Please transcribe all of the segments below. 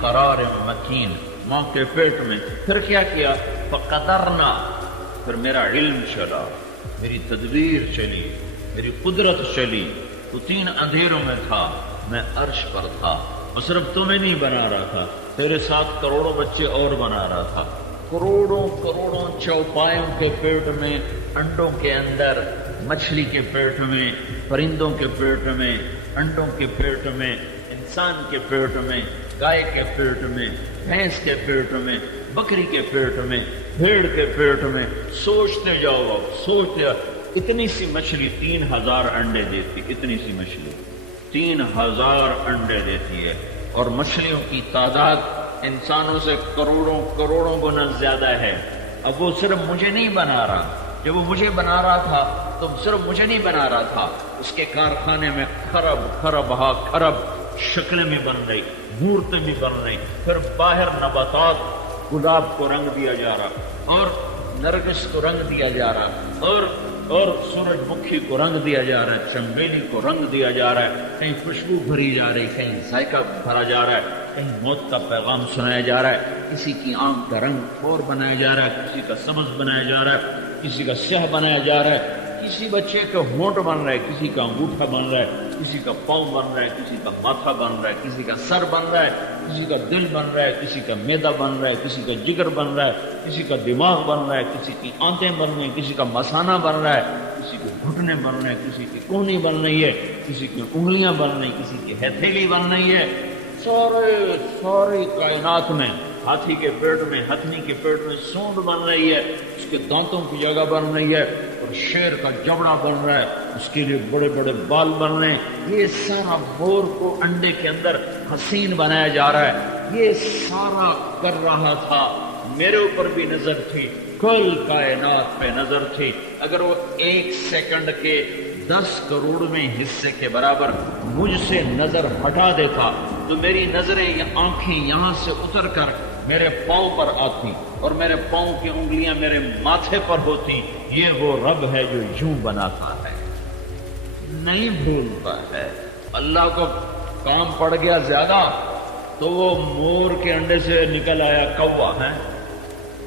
قرار مکین، ماں کے پیٹ میں. پھر کیا کیا؟ فقدرنا، پھر میرا علم چلا، میری تدبیر چلی، میری قدرت چلی. تو 3 اندھیروں میں تھا، میں عرش پر تھا، اور صرف تمہیں نہیں بنا رہا تھا، تیرے ساتھ کروڑوں بچے اور بنا رہا تھا. کروڑوں کروڑوں چوپایوں کے پیٹ میں، انڈوں کے اندر، مچھلی کے پیٹ میں، پرندوں کے پیٹ میں، انڈوں کے پیٹ میں، انسان کے پیٹ میں، گائے کے پیٹ میں، بھینس کے پیٹ میں، بکری کے پیٹ میں، بھیڑ کے پیٹ میں. سوچتے جاؤ، اب سوچتے. اتنی سی مچھلی 3000 انڈے دیتی، اتنی سی مچھلی 3000 انڈے دیتی ہے، اور مچھلیوں کی تعداد انسانوں سے کروڑوں کروڑوں گنا زیادہ ہے. اب وہ صرف مجھے نہیں بنا رہا، جب وہ مجھے بنا رہا تھا تو صرف مجھے نہیں بنا رہا تھا، اس کے کارخانے میں خرب شکلیں بھی بن رہی، مورتیں بھی بن رہی. پھر باہر نباتات، گلاب کو رنگ دیا جا رہا، اور نرگس کو رنگ دیا جا رہا، اور سورج مکھی کو رنگ دیا جا رہا ہے، چنبیلی کو رنگ دیا جا رہا ہے. کہیں خوشبو بھری جا رہی، کہیں ذائقہ بھرا جا رہا ہے، کہیں موت کا پیغام سنایا جا رہا ہے. کسی کی آنکھ کا رنگ اور بنایا جا رہا ہے، کسی کا سبز بنایا جا رہا ہے، کسی کا سیاہ بنایا جا رہا ہے. کسی بچے کا ہونٹ بن رہا ہے، کسی کا انگوٹھا بن رہا ہے، کسی کا پاؤں بن رہا ہے، کسی کا ماتھا بن رہا ہے، کسی کا سر بن رہا ہے، کسی کا دل بن رہا ہے، کسی کا معدہ بن رہا ہے، کسی کا جگر بن رہا ہے، کسی کا دماغ بن رہا ہے، کسی کی آنتیں بن رہی ہیں، کسی کا مثانہ بن رہا ہے، کسی کے گھٹنے بن رہے ہیں، کسی کی کونی بن رہی ہے، کسی کی انگلیاں بن رہی ہیں، کسی کی ہتھیلی بن رہی ہے. ساری کائنات میں، ہاتھی کے پیٹ میں، ہتھنی کے پیٹ میں سونڈ بن رہی ہے، اس کے دانتوں کی جگہ بن رہی ہے، اور شیر کا جبڑا بن رہا ہے، اس کے لیے بڑے بڑے بال بن رہے ہیں. یہ سارا مور کو انڈے کے اندر حسین بنایا جا رہا ہے. یہ سارا کر رہا تھا. میرے اوپر بھی نظر تھی، کل کائنات پہ نظر تھی. اگر وہ 1 سیکنڈ کے 10 کروڑویں حصے کے برابر مجھ سے نظر ہٹا دیتا تو میری نظریں یا آنکھیں یہاں سے اتر کر میرے پاؤں پر آتی، اور میرے پاؤں کی انگلیاں میرے ماتھے پر ہوتی. یہ وہ رب ہے جو یوں بناتا ہے، نہیں بھولتا ہے. اللہ کو کام پڑ گیا زیادہ تو وہ مور کے انڈے سے نکل آیا کوا ہے.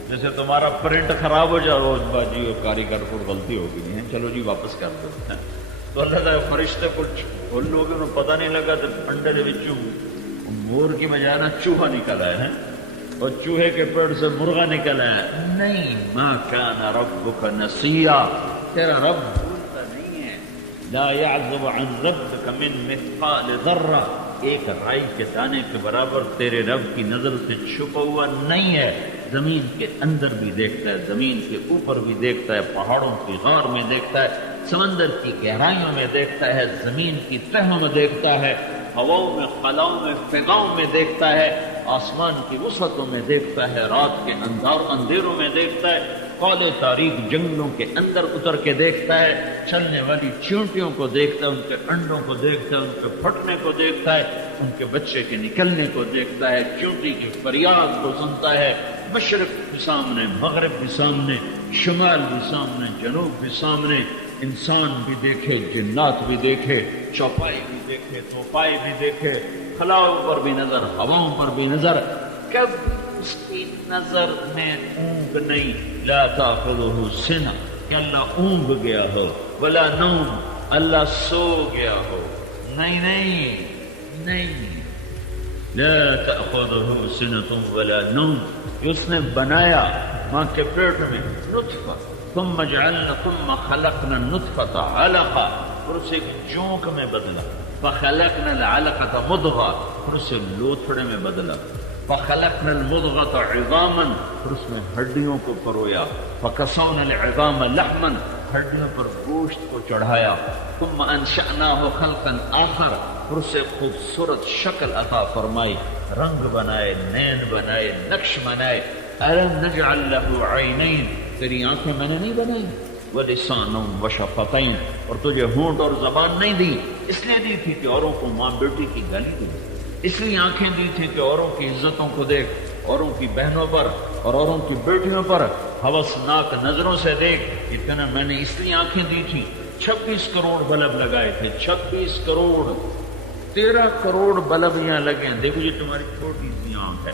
جیسے تمہارا پرنٹ خراب ہو جائے، وہ باجی کاریگر کو غلطی ہو گئی ہے، چلو جی واپس کر دو. تو اللہ تعالیٰ فرشتے کو کھولنے ہو گئے، انہیں پتہ نہیں لگا تو انڈے کے بچوں مور کی بجائے نا چوہا نکل آیا ہے، اور چوہے کے پیٹ سے مرغا نکل آیا. نہیں، ما کان ربک نسیا، تیرا رب بھولتا نہیں ہے. لا یعزب عن ربک من مثقال ذرہ، ایک رائی کے دانے کے برابر تیرے رب کی نظر سے چھپا ہوا نہیں ہے. زمین کے اندر بھی دیکھتا ہے، زمین کے اوپر بھی دیکھتا ہے، پہاڑوں کی غار میں دیکھتا ہے، سمندر کی گہرائیوں میں دیکھتا ہے، زمین کی تہوں میں دیکھتا ہے، ہواؤں میں، خلاؤں میں، فضاؤں میں دیکھتا ہے، آسمان کی وسعتوں میں دیکھتا ہے، رات کے اندھیروں میں دیکھتا ہے، کالے تاریک جنگلوں کے اندر اتر کے دیکھتا ہے، چلنے والی چیونٹیوں کو دیکھتا ہے، ان کے انڈوں کو دیکھتا ہے، ان کے پھٹنے کو دیکھتا ہے، ان کے بچے کے نکلنے کو دیکھتا ہے، چیونٹی کی فریاد کو سنتا ہے. مشرق بھی سامنے، مغرب بھی سامنے، شمال بھی سامنے، جنوب بھی سامنے. انسان بھی دیکھے، جنات بھی دیکھے، چوپائی بھی دیکھے، توپائی بھی دیکھے، خلاؤں پر بھی نظر، ہواؤں پر بھی نظر. کب اس کی نظر میں اونگ نہیں. لا تاخذہ سنہ، کہ اللہ اونگ گیا ہو، ولا نوم، اللہ سو گیا ہو. نہیں نہیں نہیں، لا تأخذہ سنۃ ولا نوم. اس نے بنایا ماں کے پیٹ میں نطفہ، ثم جعلنا، ثم خلقنا النطفة علقہ، اور اسے ایک جونک میں بدلا. فخلقنا العلقة مضغہ، اور اسے لوتھڑے میں بدلا. فخلقنا المضغة عظاما، اور اس میں ہڈیوں کو پرویا. فکسونا العظام لحما، ہڈیوں پر گوشت کو چڑھایا. ثم انشأناه خلقا آخر، اور اسے خوبصورت شکل عطا فرمائی، رنگ بنائے، نین بنائے، نقش بنائے. أَلَمْ نَجْعَلْ لَهُ عَيْنَيْن، تیری آنکھیں میں نے نہیں بنائی. وَلِسَانًا وَشَفَتَيْن، اور تجھے ہونٹ اور زبان نہیں دی. اس لیے دی تھی کہ اوروں کو ماں بیٹی کی گالی دے. اس لیے آنکھیں دی تھی کہ اوروں کی عزتوں کو دیکھ، اوروں کی بہنوں پر اور اوروں کی بیٹیوں پر ہوسناک نظروں سے دیکھ. اتنا میں نے اس لیے آنکھیں دی تھی. 26 کروڑ بلب لگائے تھے، 26 کروڑ. 13 کروڑ بلب یہاں لگے ہیں. دیکھو یہ تمہاری چھوٹی سی آنکھ ہے،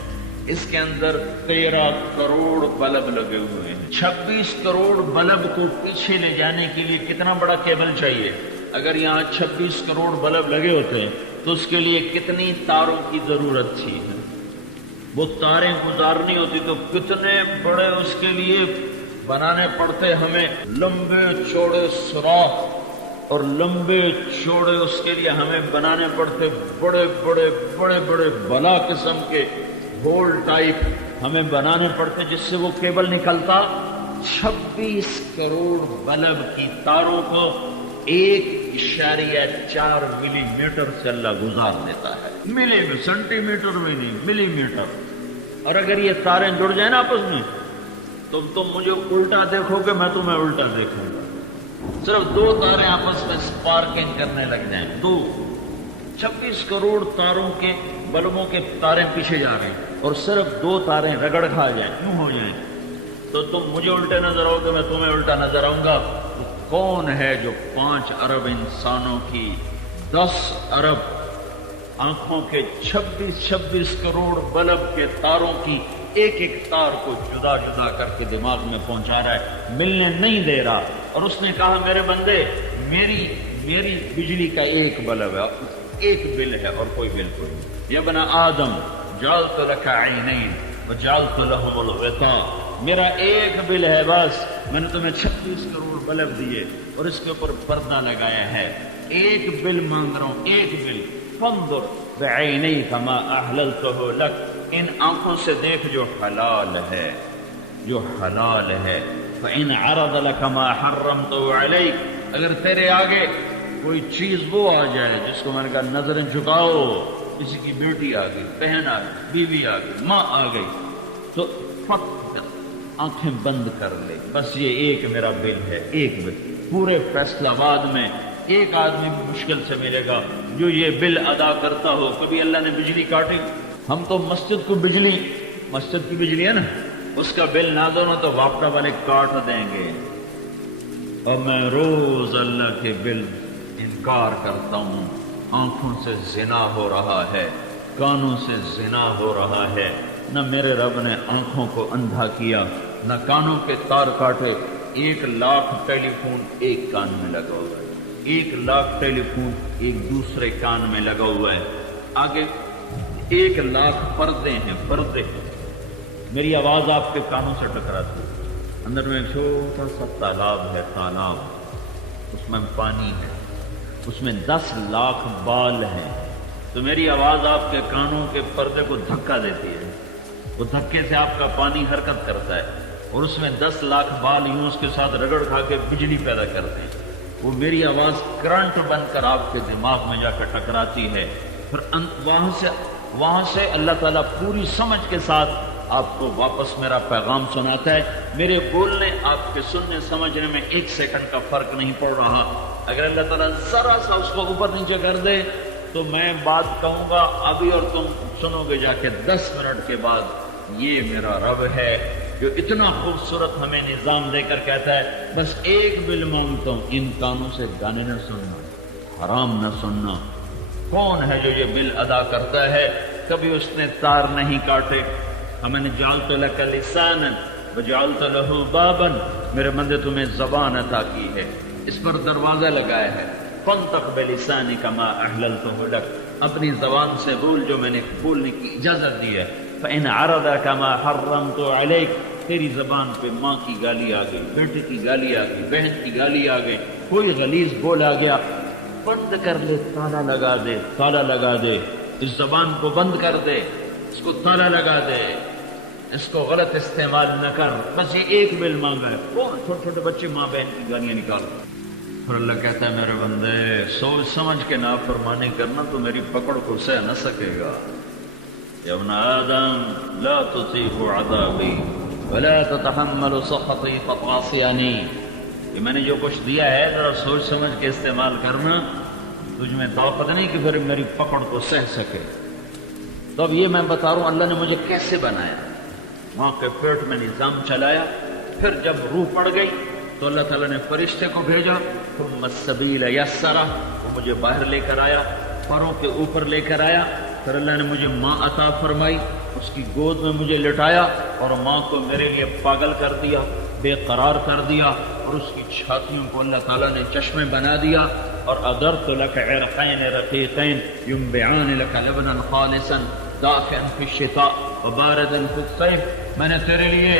اس کے اندر 13 کروڑ بلب لگے ہوئے ہیں. 26 کروڑ بلب کو پیچھے لے جانے کے لیے کتنا بڑا کیبل چاہیے؟ اگر یہاں 26 کروڑ بلب لگے ہوتے تو اس کے لیے کتنی تاروں کی ضرورت تھی؟ وہ تاریں گزارنی ہوتی تو کتنے بڑے اس کے لیے بنانے پڑتے ہمیں، لمبے چوڑے سوراخ اور لمبے چوڑے اس کے لیے ہمیں بنانے پڑتے، بڑے بڑے بڑے بڑے بلا قسم کے ہول ٹائپ ہمیں بنانے پڑتے جس سے وہ کیبل نکلتا. 26 کروڑ بلب کی تاروں کو 1.4 ملی میٹر سے اللہ گزار دیتا ہے. ملی میں سینٹی میٹر میں نہیں، ملی میٹر. اور اگر یہ تاریں جڑ جائیں نا آپس میں تو تم مجھے الٹا دیکھو گے، میں تمہیں الٹا دیکھوں گا. صرف 2 تاریں آپس میں سپارکنگ کرنے لگ جائیں، 2. 26 کروڑ تاروں کے بلبوں کے تاریں پیچھے جا رہے ہیں اور صرف 2 تاریں رگڑ کھا جائیں، کیوں ہو جائیں تو تم مجھے الٹے نظر آؤ گے، میں تمہیں الٹا نظر آؤں گا. کون ہے جو 5 ارب انسانوں کی 10 ارب آنکھوں کے 26 کروڑ بلب کے تاروں کی ایک ایک تار کو جدا جدا کر کے دماغ میں پہنچا رہا ہے، ملنے نہیں دے رہا. اور اس نے کہا میرے بندے میری بجلی کا ایک بلب ہے، ایک بل ہے اور کوئی بل کوئی نہیں. یا بنا آدم جعلت لک عینین وجعلت لهم الغطاء، میرا ایک بل ہے بس، میں نے تمہیں 26 کروڑ بلب دیے اور اس کے اوپر پردہ لگایا ہے. ایک بل مانگ رہا ہوں، ایک بل. فانظر بعینیک ما احللته لک، ان آنکھوں سے دیکھ جو حلال ہے، جو حلال ہے. فإن عرض لك ما حرمته عليك، اگر تیرے آگے کوئی چیز وہ آ جائے جس کو میں نے کہا نظریں جھکاؤ، کسی کی بیٹی آ گئی، بہن آ گئی، بیوی آ گئی، ماں آ گئی، تو آنکھیں بند کر لے. بس یہ ایک میرا بل ہے، ایک بل. پورے فیصلہ آباد میں ایک آدمی بھی مشکل سے ملے گا جو یہ بل ادا کرتا ہو. کبھی اللہ نے بجلی کاٹی؟ ہم تو مسجد کو بجلی، مسجد کی بجلی ہے نا، اس کا بل نہ دو تو واپڈا والے کاٹ دیں گے. اور میں روز اللہ کے بل انکار کرتا ہوں. آنکھوں سے زنا ہو رہا ہے، کانوں سے زنا ہو رہا ہے. نہ میرے رب نے آنکھوں کو اندھا کیا، نہ کانوں کے تار کاٹے. 1 لاکھ ٹیلی فون ایک کان میں لگا ہوا ہے، 1 لاکھ ٹیلی فون ایک دوسرے کان میں لگا ہوا ہے. آگے 1 لاکھ پردے ہیں، پردے. میری آواز آپ کے کانوں سے ٹکراتی ہے. اندر میں ایک چھوٹا سا تالاب ہے، تالاب، اس میں پانی ہے، اس میں 10 لاکھ بال ہیں. تو میری آواز آپ کے کانوں کے پردے کو دھکا دیتی ہے، وہ دھکے سے آپ کا پانی حرکت کرتا ہے اور اس میں 10 لاکھ بال یوں اس کے ساتھ رگڑ کھا کے بجلی پیدا کرتے ہیں. وہ میری آواز کرنٹ بن کر آپ کے دماغ میں جا کر ٹکراتی ہے. پھر وہاں سے اللہ تعالیٰ پوری سمجھ کے ساتھ آپ کو واپس میرا پیغام سناتا ہے. میرے بولنے آپ کے سننے سمجھنے میں 1 سیکنڈ کا فرق نہیں پڑ رہا. اگر اللہ تعالیٰ ذرا سا اس کو اوپر نیچے کر دے تو میں بات کہوں گا ابھی اور تم سنو گے جا کے 10 منٹ کے بعد. یہ میرا رب ہے جو اتنا خوبصورت ہمیں نظام دے کر کہتا ہے بس ایک بل مانگتا ہوں، ان کانوں سے گانے نہ سننا، حرام نہ سننا. کون ہے جو یہ بل ادا کرتا ہے؟ کبھی اس نے تار نہیں کاٹے. ہمیں نے جعلت لک لسانا وجعلت له بابا، میرے بندے تمہیں زبان عطا کی ہے، اس پر دروازہ لگایا ہے. فانطق بلسانک ما احللته لک، اپنی زبان سے بول جو میں نے بولنے کی اجازت دی ہے. فإن عرضك ما حرمت عليك، تیری زبان پہ ماں کی گالی آ گئی، بیٹے کی گالی آ گئی، بہن کی گالی آ گئی، کوئی غلیظ بول آ گیا، بند کر لے، تالا لگا دے، تالا لگا دے. اس زبان کو بند کر دے، اس کو تالا لگا دے، اس کو غلط استعمال نہ کر. بس یہ ایک بل مانگا ہے. کون چھوٹے چھوٹے بچے ماں بہن کی گالیاں نکال. اور اللہ کہتا ہے میرے بندے سوچ سمجھ کے نافرمانی کرنا تو میری پکڑ کو سہ نہ سکے گا. یا ابن آدم لا تطیق عذابی ولا تتحمل سخطی فتعصینی، کہ میں نے جو کچھ دیا ہے ذرا سوچ سمجھ کے استعمال کرنا. تجھ میں طاقت نہیں کہ پھر میری پکڑ کو سہ سکے. تو اب یہ میں بتا رہا ہوں اللہ نے مجھے کیسے بنایا. ماں کے پیٹ میں نظام چلایا، پھر جب روح پڑ گئی تو اللہ تعالیٰ نے فرشتے کو بھیجا، ثم السبیل یسرہ، وہ مجھے باہر لے کر آیا. پروں کے اوپر لے کر آیا، پھر اللہ نے مجھے ماں عطا فرمائی، اس کی گود میں مجھے لٹایا اور ماں کو میرے لیے پاگل کر دیا، بے قرار کر دیا، اور اس کی چھاتیوں کو اللہ تعالیٰ نے چشمے بنا دیا، اور اَدَرْتُ لَكَ عِرْقَيْنِ رَقِيقَيْن يُنْبِعَانِ لَكَ لَبْنًا خَالِصًا دَافِعًا فِي الشِّتَاءِ وَبَارِدًا فِي الصَّيْفِ، میں نے تیرے لیے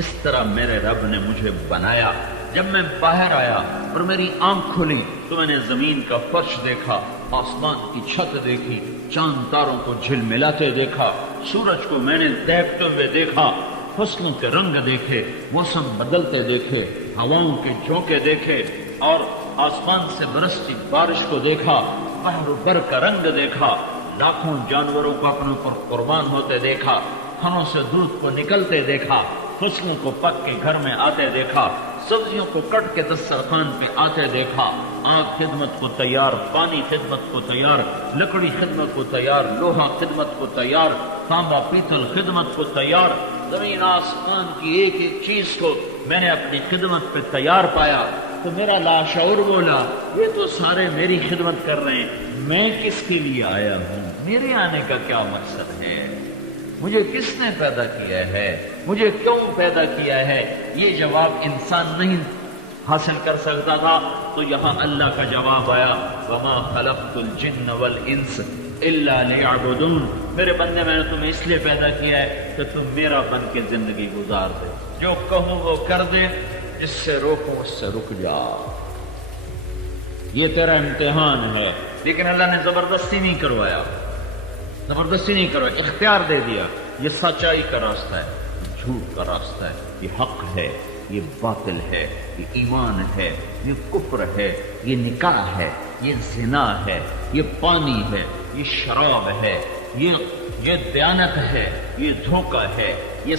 اس طرح میرے رب نے مجھے بنایا۔ جب میں باہر آیا اور میری آنکھ کھلی تو میں نے زمین کا فرش دیکھا، آسمان کی چھت دیکھی، چاند تاروں کو جھلملاتے دیکھا، سورج کو میں نے دیکھتے ہوئے دیکھا، فصلوں کے رنگ دیکھے، موسم بدلتے دیکھے، ہواؤں کے جھونکے دیکھے، اور آسمان سے برستی بارش کو دیکھا، بحر و بر کا رنگ دیکھا، لاکھوں جانوروں کو اپنے اوپر قربان ہوتے دیکھا، کھنوں سے دودھ کو نکلتے دیکھا، فصلوں کو پک کے گھر میں آتے دیکھا، سبزیوں کو کٹ کے دسترخوان پہ آتے دیکھا، آگ خدمت کو تیار، پانی خدمت کو تیار، لکڑی خدمت کو تیار، لوہا خدمت کو تیار، تانبا پیتل خدمت کو تیار، زمین آسمان کی ایک ایک چیز کو میں نے اپنی خدمت پہ تیار پایا۔ تو میرا لاشعور بولا یہ تو سارے میری خدمت کر رہے ہیں، میں کس کے لیے آیا ہوں؟ میرے آنے کا کیا مقصد ہے؟ مجھے کس نے پیدا کیا ہے؟ مجھے کیوں پیدا کیا ہے؟ یہ جواب انسان نہیں حاصل کر سکتا تھا، تو یہاں اللہ کا جواب آیا، وَمَا خَلَقْتُ الْجِنَّ وَالْإِنسَ إِلَّا لِيَعْبُدُونَ، میرے بندے میں نے تمہیں اس لیے پیدا کیا ہے کہ تم میرا بن کے زندگی گزار دے، جو کہوں وہ کر دے، جس سے روکوں اس سے رک جا، یہ تیرا امتحان ہے۔ لیکن اللہ نے زبردستی نہیں کروایا، زبردستی نہیں کروایا، اختیار دے دیا، یہ سچائی کا راستہ ہے، جھوٹ کا راستہ ہے، یہ حق ہے، یہ باطل ہے، یہ ایمان ہے، یہ کفر ہے، یہ نکاح ہے، یہ زنا ہے، یہ پانی ہے، یہ شراب ہے، یہ دیانت ہے، یہ دھوکہ ہے، یہ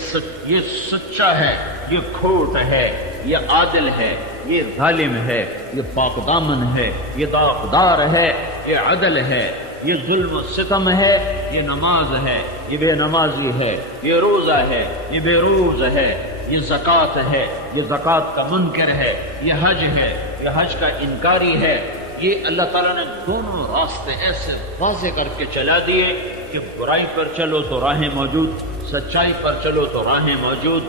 سچا ہے، یہ کھوٹ ہے، یہ عادل ہے، یہ ظالم ہے، یہ پاک دامن ہے، یہ داغدار ہے، یہ عدل ہے، یہ ظلم و ستم ہے، یہ نماز ہے، یہ بے نمازی ہے، یہ روزہ ہے، یہ بے روز ہے، یہ زکوٰۃ ہے، یہ زکوٰۃ کا منکر ہے، یہ حج ہے، یہ حج کا انکاری ہے۔ یہ اللہ تعالیٰ نے دونوں راستے ایسے واضح کر کے چلا دیے کہ برائی پر چلو تو راہیں موجود، سچائی پر چلو تو راہیں موجود،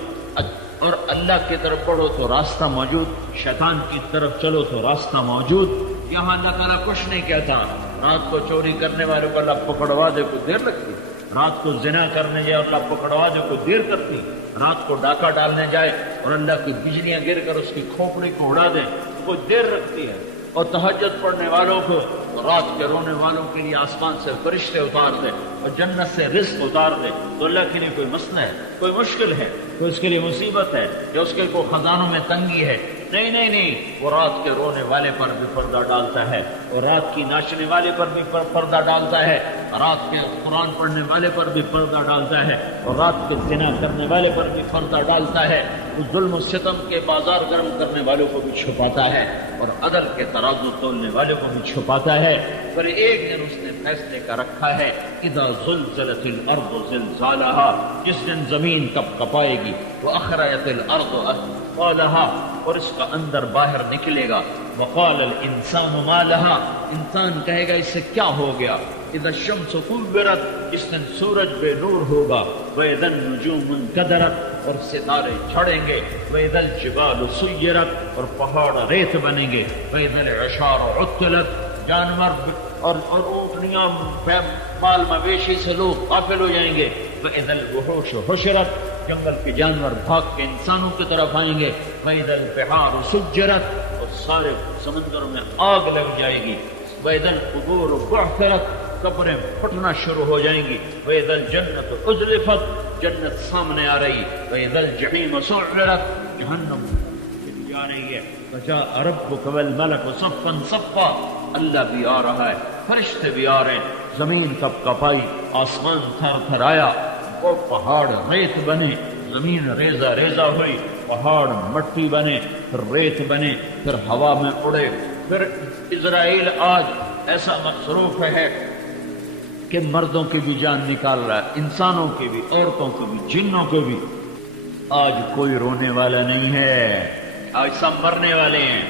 اور اللہ کی طرف پڑھو تو راستہ موجود، شیطان کی طرف چلو تو راستہ موجود۔ یہاں اللہ تعالیٰ کچھ نہیں کہتا، رات کو چوری کرنے والوں کو اللہ پکڑوا دے کو دیر لگتی، رات کو زنا کرنے جائے اللہ پکڑوا دے کو دیر کرتی، رات کو ڈاکہ ڈالنے جائے اور اللہ کی بجلیاں گر کر اس کی کھوپڑی کو اڑا دے وہ دیر رکھتی ہے، اور تہجد پڑھنے والوں کو رات کے رونے والوں کے لیے آسمان سے فرشتے اتار دے اور جنت سے رزق اتار دے، تو اللہ کے لیے کوئی مسئلہ ہے، کوئی مشکل ہے، کوئی اس کے لیے مصیبت ہے، کہ اس کے کوئی خزانوں میں تنگی ہے؟ نہیں نہیں نہیں، وہ رات کے رونے والے پر بھی پردہ ڈالتا ہے، اور رات کی ناچنے والے پر بھی پردہ ڈالتا ہے، رات کے قرآن پڑھنے والے پر بھی پردہ ڈالتا ہے، اور رات کے زنا کرنے والے پر بھی پردہ ڈالتا ہے، وہ ظلم و ستم کے بازار گرم کرنے والوں کو بھی چھپاتا ہے، اور عدل کے ترازو تولنے والوں کو بھی چھپاتا ہے۔ پر ایک دن اس نے فیصلے کا رکھا ہے، اذا زلزلت الارض زلزالها، جس دن زمین کپ کپائے گی، واخرجت الارض اثقالها، اور اس کا اندر باہر نکلے گا، وقال الانسان ما لها، انسان کہے گا اس سے کیا ہو گیا، اذا الشمس كورت، جس دن سورج بے نور ہوگا، واذا النجوم انکدرت، اور ستارے جھڑیں گے، واذا الجبال سیرت، اور پہاڑ ریت بنیں گے، واذا العشار عطلت، جانور اور اونٹنیاں مال مویشی سے لوگ غافل ہو جائیں گے، واذا الوحوش حشرت، جنگل کے جانور بھاگ کے انسانوں کی طرف آئیں گے، واذا البحار سجرت، اور سارے سمندروں میں آگ لگ جائے گی، واذا القبور بعثرت، قبریں پھٹنا شروع ہو جائیں گی، واذا الجنت ازلفت، جنت سامنے آ رہی، واذا الجحیم سعرت، جہنم جا رہی ہے، وجاء ربک والملک صفا صفا، اللہ بھی آ رہا ہے، فرشتے بھی آ رہے ہیں، زمین کپ کپائی، آسمان تھر تھر آیا، وہ پہاڑ ریت بنے، زمین ریزہ ریزہ ہوئی، پہاڑ مٹی بنے، پھر ریت بنے، پھر ہوا میں اڑے، پھر اسرائیل آج ایسا مصروف ہے کہ مردوں کی بھی جان نکال رہا ہے، انسانوں کی بھی، عورتوں کی بھی، جنوں کی بھی۔ آج کوئی رونے والا نہیں ہے، آج سب مرنے والے ہیں،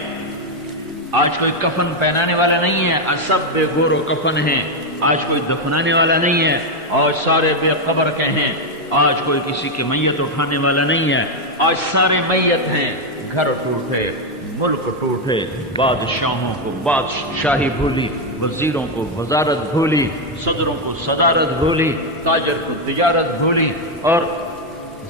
آج کوئی کفن پہنانے والا نہیں ہے، آج سب بے گور و کفن ہیں. آج کوئی دفنانے والا نہیں ہے، آج سارے بے قبر کے ہیں. آج کوئی کسی کی میت اٹھانے والا نہیں ہے، آج سارے میت ہیں. گھر ٹوٹے، ملک ٹوٹے، بادشاہوں کو بادشاہی بھولی، وزیروں کو وزارت بھولی، صدروں کو صدارت بھولی، تاجر کو تجارت بھولی، اور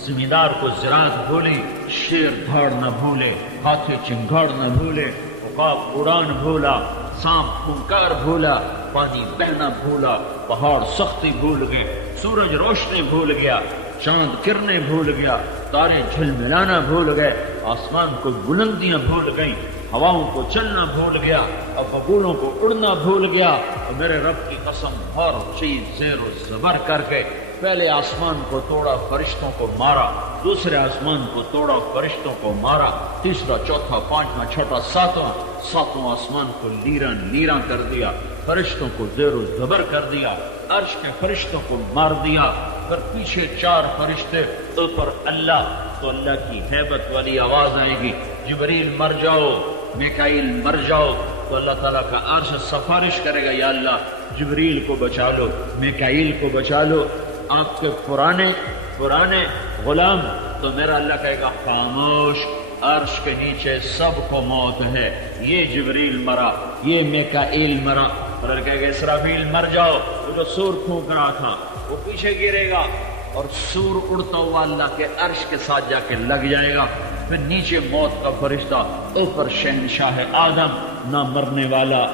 زمیندار کو زراعت بھولی. شیر دھاڑ نہ بھولے، ہاتھی چنگاڑ نہ بھولے، عقاب اڑان بھولا، سانپ پھنکار بھولا، پانی بہنا بھولا، پہاڑ سختی بھول گئے، سورج روشنی بھول گیا، چاند کرنے بھول گیا، تارے جھلملانا بھول گئے، آسمان کو بلندیاں بھول گئیں، ہواؤں کو چلنا بھول گیا، اور ببولوں کو اڑنا بھول گیا. اور میرے رب کی قسم ہر چیز زیر و زبر کر کے پہلے آسمان کو توڑا، فرشتوں کو مارا، دوسرے آسمان کو توڑا، فرشتوں کو مارا، تیسرا، چوتھا، پانچواں، چھٹا، ساتواں آسمان کو لیراں کر دیا، فرشتوں کو زیر و زبر کر دیا، عرش کے فرشتوں کو مار دیا. پھر پیچھے 4 فرشتے، اوپر اللہ. تو اللہ کی ہیبت والی آواز آئے گی، جبریل مر جاؤ، میکائیل مر جاؤ. تو اللہ تعالیٰ کا عرش سفارش کرے گا، یا اللہ جبریل کو بچا لو، میکائیل کو بچا لو، آپ کے پرانے غلام. تو میرا اللہ کہے گا خاموش، عرش کے نیچے سب کو موت ہے. یہ جبریل مرا، یہ میکائیل مرا. اور کہے گا اسرافیل مر جاؤ، وہ جو سور پھونک رہا تھا وہ پیچھے گرے گا، اور سور اڑتا ہوا اللہ کے عرش کے ساتھ جا کے لگ جائے گا. پھر نیچے موت کا فرشتہ، اوپر شہنشاہ آدم، نہ مرنے والا،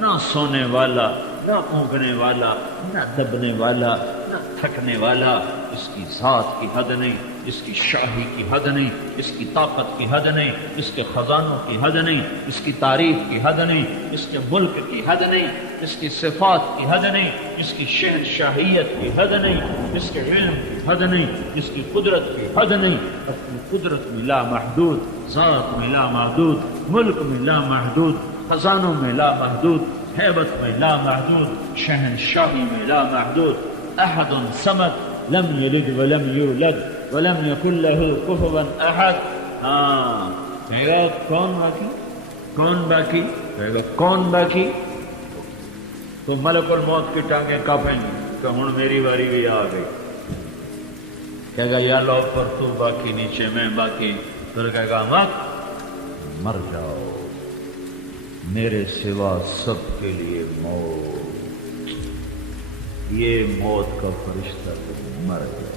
نہ سونے والا، نہ اونگنے والا، نہ دبنے والا، نہ تھکنے والا. اس کی ذات کی حد نہیں، اس کی شاہی کی حد نہیں، اس کی طاقت کی حد نہیں، اس کے خزانوں کی حد نہیں، اس کی تعریف کی حد نہیں، اس کے ملک کی حد نہیں، اس کی صفات کی حد نہیں، اس کی شہنشاہیت کی حد نہیں، اس کے علم کی حد نہیں، اس کی قدرت کی حد نہیں. اپنی قدرت میں لا محدود، ذات میں لا محدود، ملک میں لا محدود، خزانوں میں لا محدود، ہیبت میں لا محدود، شہنشاہی میں لا محدود. احد صمد، لم یلد ولم یولد ولم یکن له کفوا احد. ہاں کہے گا کون باقی کہے گا کون باقی. تو ملک الموت کی ٹانگیں کانپیں کہ ہن میری باری بھی آ گئی. کہے گا یا اللہ اوپر تو باقی، نیچے میں باقی. پھر کہے گا مر جاؤ، میرے سوا سب کے لیے موت. یہ موت کا فرشتہ مر گیا.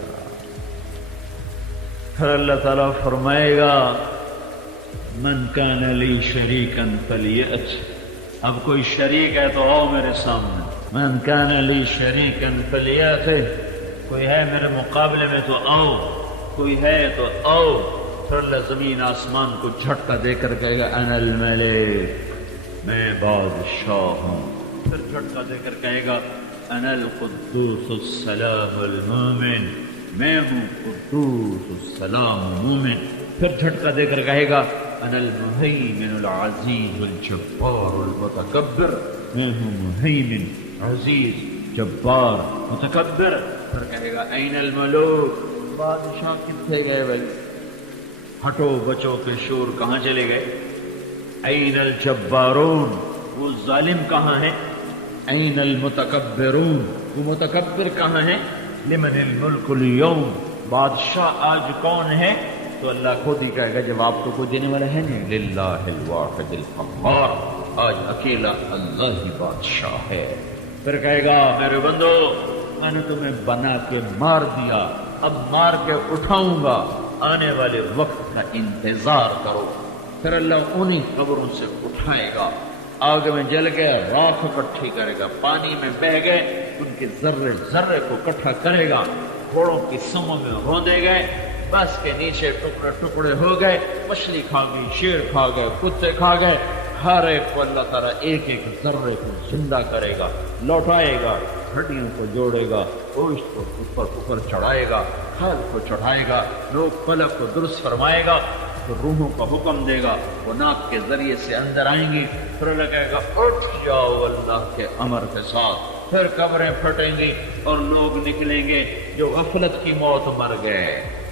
پھر اللہ تعالیٰ فرمائے گا من کان لی شریکا فلیأت. اب کوئی شریک ہے تو آؤ میرے سامنے. من کان لی شریکا فلیأت. کوئی ہے میرے مقابلے میں تو آؤ، کوئی ہے تو آؤ. پھر اللہ زمین آسمان کو جھٹکا دے کر کہے گا انا الملک، میں بادشاہ ہوں. پھر جھٹکا دے کر کہے گا انا القدوس السلام المومن، میں ہوں قدوس السلام مومن. پھر جھٹکا دے کر کہے گا انا المہیمن العزیز الجبار المتکبر، میں ہوں مہیمن، عزیز، جبار، متکبر. پھر کہے گا این الملوک، بادشاہ کتنے گئے بھائی؟ ہٹو بچوں کے شور کہاں چلے گئے؟ این الجبارون، وہ ظالم کہاں ہیں؟ این المتکبرون، وہ متکبر کہاں ہیں؟ لمن الملک اليوم، بادشاہ آج کون ہے؟ تو اللہ خود ہی کہے گا جب آپ کو کوئی دینے والا ہے نہیں، للہ الواحد القہار، آج اکیلا اللہ ہی بادشاہ ہے. پھر کہے گا میرے بندو میں نے تمہیں بنا کے مار دیا، اب مار کے اٹھاؤں گا، آنے والے وقت کا انتظار کرو. پھر اللہ انہی قبروں سے اٹھائے گا، آگ میں جل گئے، راکھ اکٹھی کرے گا، پانی میں بہہ گئے، ان کے ذرے ذرے کو اکٹھا کرے گا، گھوڑوں کی سموں میں روندے گئے، بس کے نیچے ٹکڑے ٹکڑے ہو گئے، مچھلی کھا گئی، شیر کھا گئے، کتے کھا گئے. ہر ایک کو اللہ تعالیٰ ایک ایک ذرے کو زندہ کرے گا، لوٹائے گا، ہڈیوں کو جوڑے گا، گوشت کو اوپر چڑھائے گا، کھال کو چڑھائے گا، لوگ فلک کو درست فرمائے گا. تو روحوں کا حکم دے گا، وہ ناک کے ذریعے سے اندر آئیں گی. پھر اللہ کہے گا اٹھ جاؤ اللہ کے امر کے ساتھ. پھر قبریں پھٹیں گی اور لوگ نکلیں گے جو غفلت کی موت مر گئے،